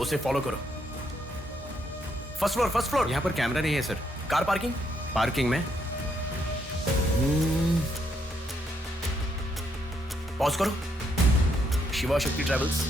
उसे फॉलो करो। First floor, first floor. यहाँ पर कैमरा नहीं है सर। Car parking. पार्किंग में। पॉज करो। शिवा शक्ति ट्रैवल्स।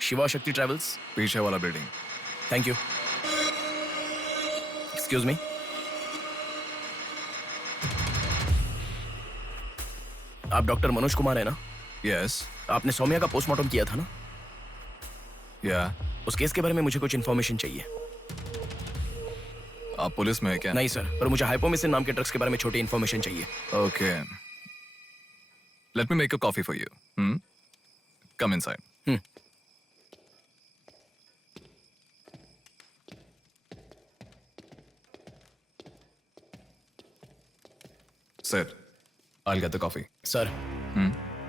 शिवा शक्ति ट्रैवल्स, पीछे वाला building. Thank you. Excuse me. आप डॉक्टर मनोज कुमार है ना? यस। आपने सौम्या का पोस्टमार्टम किया था ना? या। उस केस के बारे में मुझे कुछ इन्फॉर्मेशन चाहिए। आप पुलिस में है क्या? नहीं सर, पर मुझे हाइपोमेसिन नाम के ड्रग्स के बारे में छोटी इन्फॉर्मेशन चाहिए। Okay, let me make a coffee for you. Come inside. Sir, I'll get the coffee. Sir,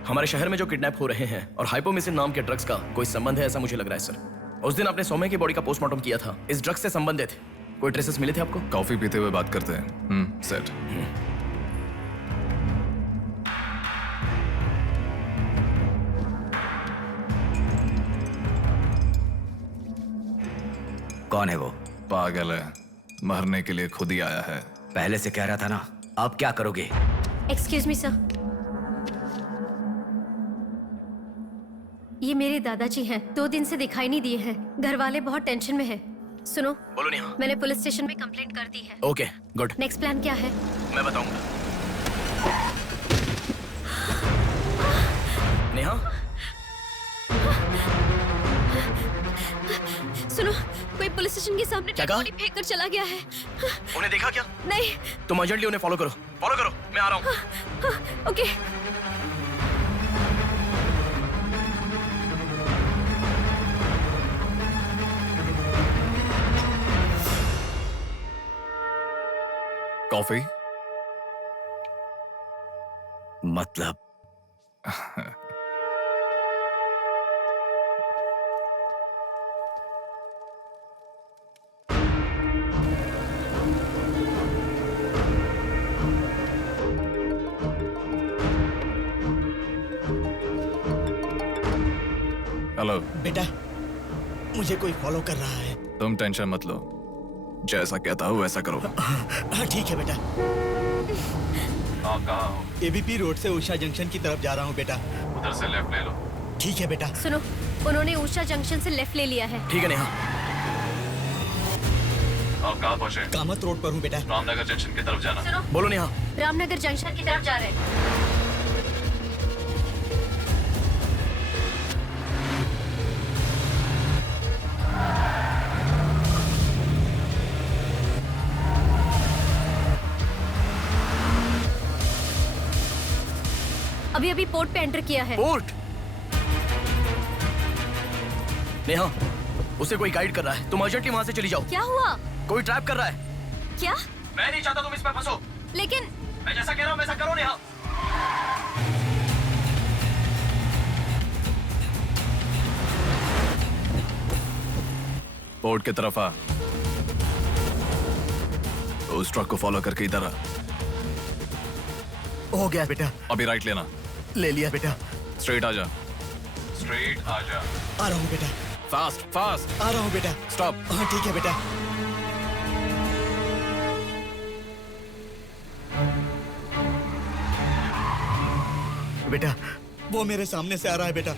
हमारे शहर में जो किडनैप हो रहे हैं और हाइपोमेसिन नाम के ड्रग्स का कोई संबंध है ऐसा मुझे लग रहा है सर। उस दिन आपने सौम्या की बॉडी का पोस्टमार्टम किया था, इस ड्रग्स से संबंधित कोई ट्रेसेस मिले थे आपको? कॉफी पीते हुए बात करते हैं। सेट। कौन है वो? पागल है, मरने के लिए खुद ही आया है। पहले से कह रहा था ना। अब क्या करोगे? एक्सक्यूज मी सर, ये मेरे दादाजी हैं, 2 दिन से दिखाई नहीं दिए हैं। घर वाले बहुत टेंशन में हैं। सुनो, बोलो नेहा। मैंने पुलिस स्टेशन में कंप्लेंट कर दी है। Okay good. नेक्स्ट प्लान क्या है? मैं बताऊंगा। नेहा सुनो, कोई पुलिस स्टेशन के सामने क्या डेड कहा? बॉडी फेंक कर चला गया है। उन्हें देखा क्या? नहीं। तुम अर्जेंटली उन्हें फॉलो करो। फॉलो करो, मैं आ रहा हूँ। ओके। कॉफी? मतलब हेलो। बेटा, मुझे कोई फॉलो कर रहा है। तुम टेंशन मत लो, जैसा कहता हूँ वैसा करो। हाँ ठीक है बेटा। आप कहाँ हो? एबीपी रोड से उषा जंक्शन की तरफ जा रहा हूँ बेटा। उधर से लेफ्ट ले लो। ठीक है बेटा। सुनो, उन्होंने उषा जंक्शन से लेफ्ट ले लिया है। ठीक है नेहा। आप कहाँ पहुँचे? कामत रोड पर हूँ बेटा। रामनगर जंक्शन की तरफ जाना। सुनो, बोलो नेहा। रामनगर जंक्शन की तरफ जा रहे हैं। अभी पोर्ट पे एंटर किया है। पोर्ट? नेहा, उसे कोई गाइड कर रहा है। तुम अर्जेंटली वहां से चली जाओ। क्या हुआ? कोई ट्रैप कर रहा है। क्या? मैं नहीं चाहता तुम इस पर फंसो। लेकिन मैं जैसा कह रहा हूँ वैसा करो नेहा। पोर्ट की तरफ आ। उस ट्रक को फॉलो करके इधर आ। हो गया बेटा। अभी राइट लेना। ले लिया बेटा। स्ट्रेट आ जा। स्ट्रेट आ जा। आ रहा हूँ बेटा। Fast fast. आ रहा हूँ बेटा। स्टॉप। हाँ ठीक है बेटा। बेटा, वो मेरे सामने से आ रहा है बेटा।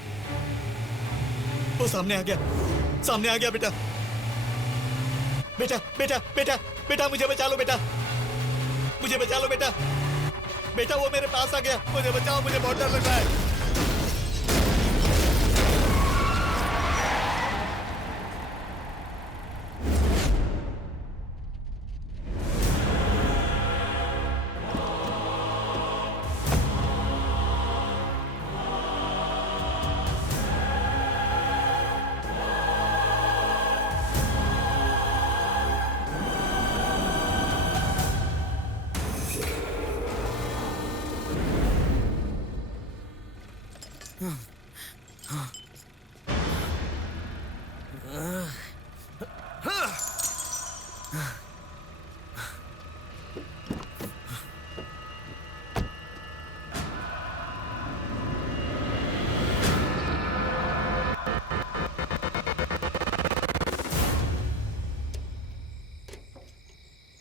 वो सामने आ गया। सामने आ गया बेटा। बेटा बेटा बेटा बेटा मुझे बचा लो बेटा। मुझे बचा लो बेटा। बेटा वो मेरे पास आ गया। मुझे बचाओ, मुझे बहुत डर लग रहा है।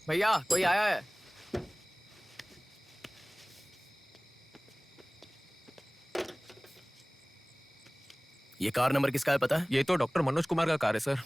भैया कोई आया है। ये कार नंबर किसका है पता है? ये तो डॉक्टर मनोज कुमार का कार है sir.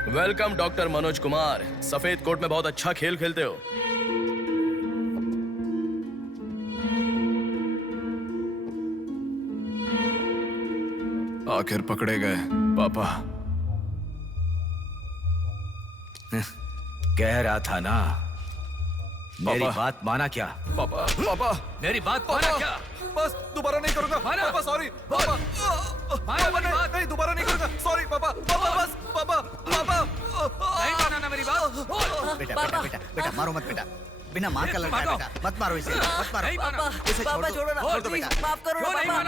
Welcome doctor Manoj Kumar. सफेद कोट में बहुत अच्छा खेल खेलते हो। आखिर पकड़े गए पापा। कह रहा था ना, मेरी बात माना क्या? पापा पापा मेरी बात माना क्या? बस दोबारा नहीं करूंगा पापा, सॉरी पापा। पापा नहीं दोबारा नहीं करूंगा, सॉरी पापा। पापा बस पापा पापा नहीं माना ना मेरी बात। बेटा बेटा बेटा बेटा मारो मत बेटा, बिना माँ का लड़का है बेटा, मत मारो इसे, मत मारो। इसे छोड़ दो, छोड़ दो बेटा, माफ करो ना पापा।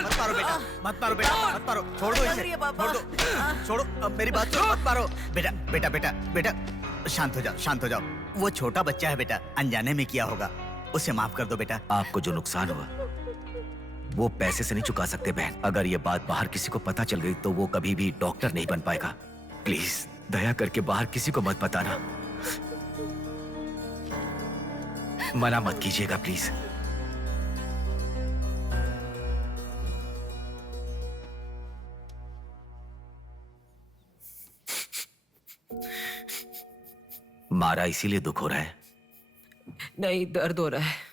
मत मारो बेटा, मत मारो बेटा, मत मारो, छोड़ दो इसे, छोड़ दो, छोड़ो, अब मेरी बात सुनो, मत मारो। बेटा बेटा बेटा बेटा शांत हो जाओ, शांत हो जाओ। वो छोटा बच्चा है बेटा, अनजाने में किया होगा, उसे माफ कर दो बेटा। आपको जो नुकसान हुआ वो पैसे से नहीं चुका सकते बहन। अगर ये बात बाहर किसी को पता चल गई तो वो कभी भी डॉक्टर नहीं बन पाएगा। प्लीज दया करके बाहर किसी को मत बताना, मना मत कीजिएगा प्लीज। मारा इसीलिए दुख हो रहा है? नहीं, दर्द हो रहा है।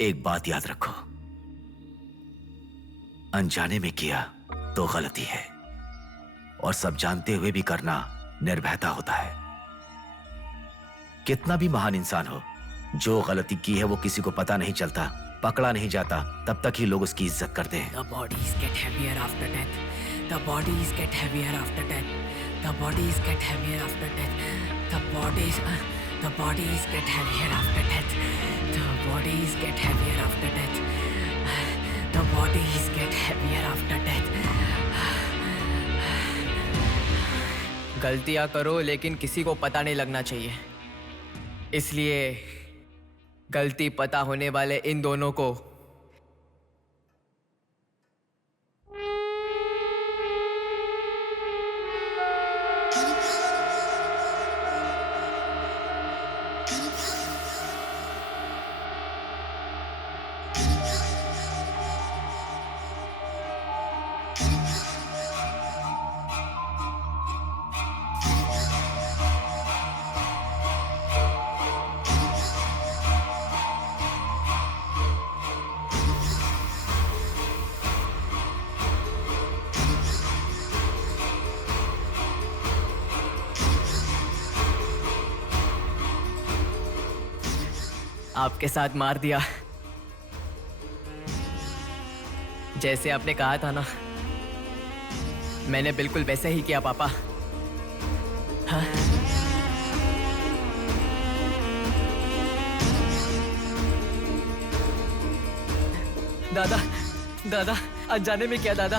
एक बात याद रखो, अनजाने में किया तो गलती है, और सब जानते हुए भी करना निर्भयता होता है। कितना भी महान इंसान हो, जो गलती की है वो किसी को पता नहीं चलता, पकड़ा नहीं जाता, तब तक ही लोग उसकी इज्जत करते हैं। The bodies get heavier after death. The bodies get heavier after death. The bodies get heavier after death. The bodies get heavier after death. The bodies get heavier after death. The bodies get heavier after death. गलतियां करो लेकिन किसी को पता नहीं लगना चाहिए, इसलिए गलती पता होने वाले इन दोनों को आपके साथ मार दिया। जैसे आपने कहा था ना, मैंने बिल्कुल वैसे ही किया पापा। हाँ? दादा दादा अनजाने में किया दादा,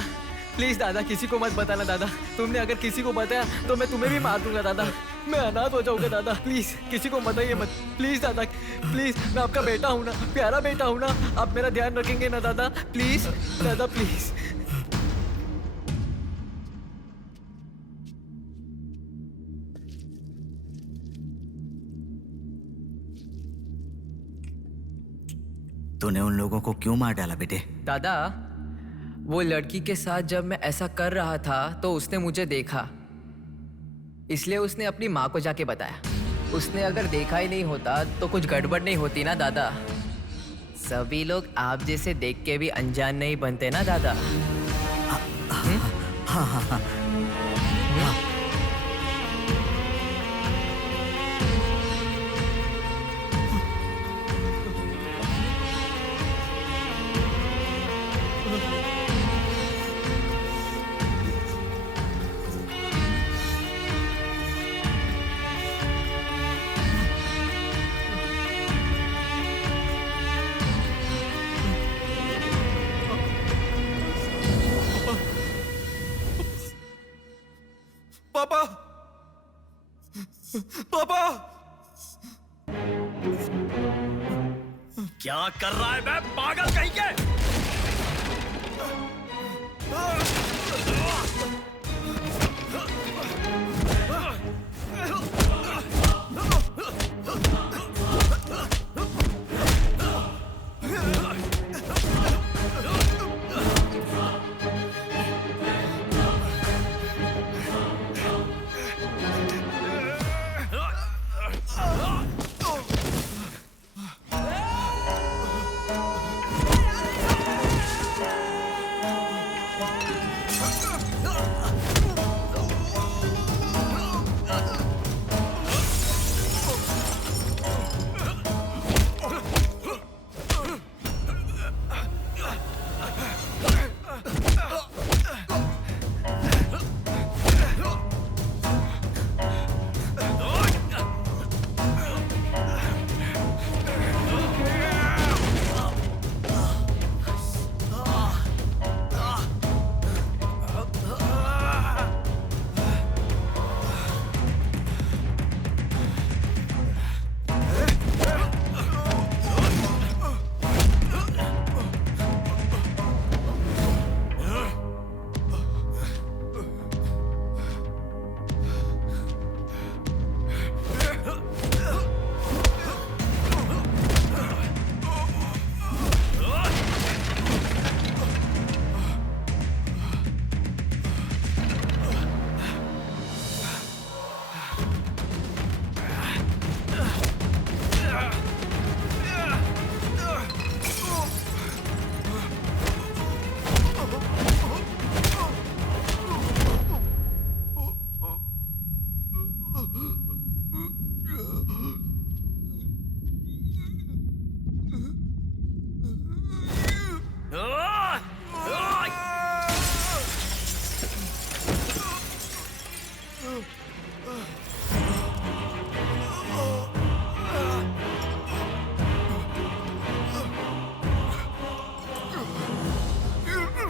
प्लीज दादा किसी को मत बताना दादा। तुमने अगर किसी को बताया तो मैं तुम्हें भी मार दूंगा दादा, मैं अनाथ हो जाऊंगा दादा। प्लीज किसी को बताइए मत, प्लीज दादा, प्लीज। मैं आपका बेटा हूं ना, प्यारा बेटा हूं ना, आप मेरा ध्यान रखेंगे ना दादा? प्लीज दादा प्लीज। तूने उन लोगों को क्यों मार डाला बेटे? दादा वो लड़की के साथ जब मैं ऐसा कर रहा था तो उसने मुझे देखा, इसलिए उसने अपनी माँ को जाके बताया। उसने अगर देखा ही नहीं होता तो कुछ गड़बड़ नहीं होती ना दादा। सभी लोग आप जैसे देख के भी अनजान नहीं बनते ना दादा। हाँ हाँ हाँ। पापा पापा क्या कर रहा है मैं पागल कहीं के?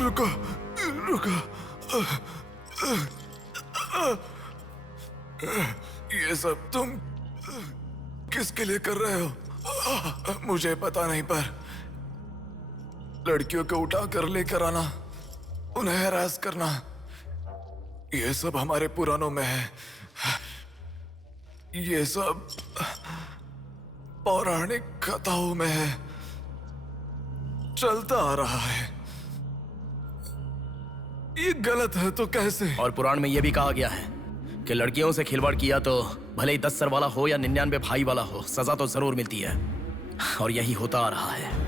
रुको रुको। ये सब तुम किसके लिए कर रहे हो? मुझे पता नहीं, पर लड़कियों को उठा कर लेकर आना, उन्हें हैरास करना, ये सब हमारे पुराणों में है। ये सब पौराणिक कथाओं में है, चलता आ रहा है। ये गलत है तो कैसे? और पुराण में यह भी कहा गया है कि लड़कियों से खिलवाड़ किया तो भले ही 10 सर वाला हो या 99 भाई वाला हो, सजा तो जरूर मिलती है। और यही होता आ रहा है।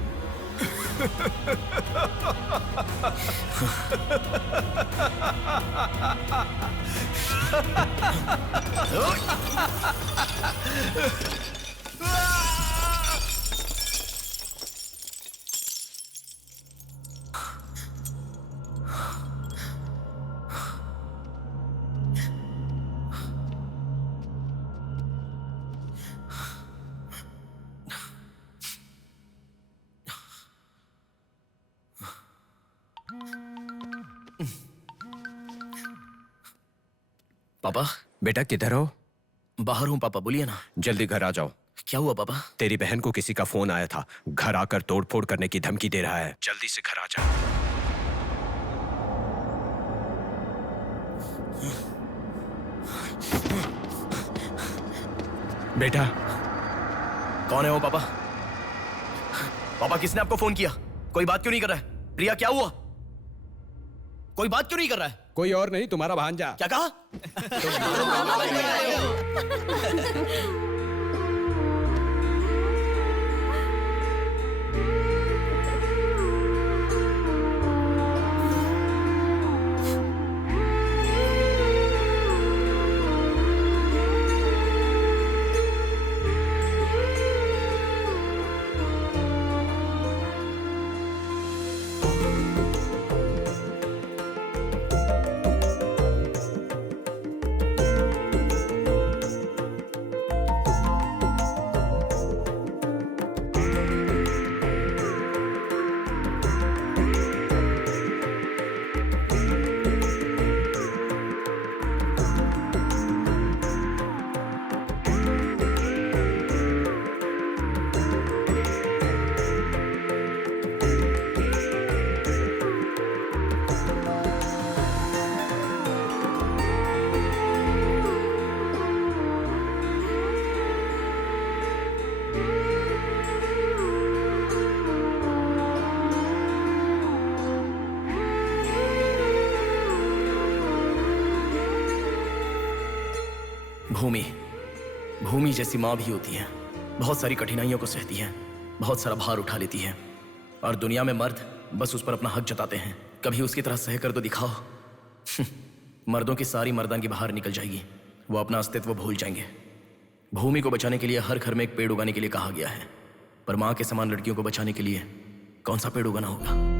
पापा। बेटा किधर हो? बाहर हूँ पापा, बोलिए ना। जल्दी घर आ जाओ। क्या हुआ पापा? तेरी बहन को किसी का फोन आया था, घर आकर तोड़फोड़ करने की धमकी दे रहा है। जल्दी से घर आ जा। बेटा। कौन है वो पापा? पापा किसने आपको फोन किया? कोई बात क्यों नहीं कर रहा है? प्रिया क्या हुआ? कोई बात क्यों नहीं कर रहा है? कोई और नहीं, तुम्हारा भांजा। क्या कहा? भूमि जैसी माँ भी होती है, बहुत सारी कठिनाइयों को सहती है, बहुत सारा भार उठा लेती है। और दुनिया में मर्द बस उस पर अपना हक जताते हैं। कभी उसकी तरह सह कर तो दिखाओ। मर्दों की सारी मर्दांगी बाहर निकल जाएगी, वो अपना अस्तित्व भूल जाएंगे। भूमि को बचाने के लिए हर घर में एक पेड़ उगाने के लिए कहा गया है, पर माँ के समान लड़कियों को बचाने के लिए कौन सा पेड़ उगाना होगा?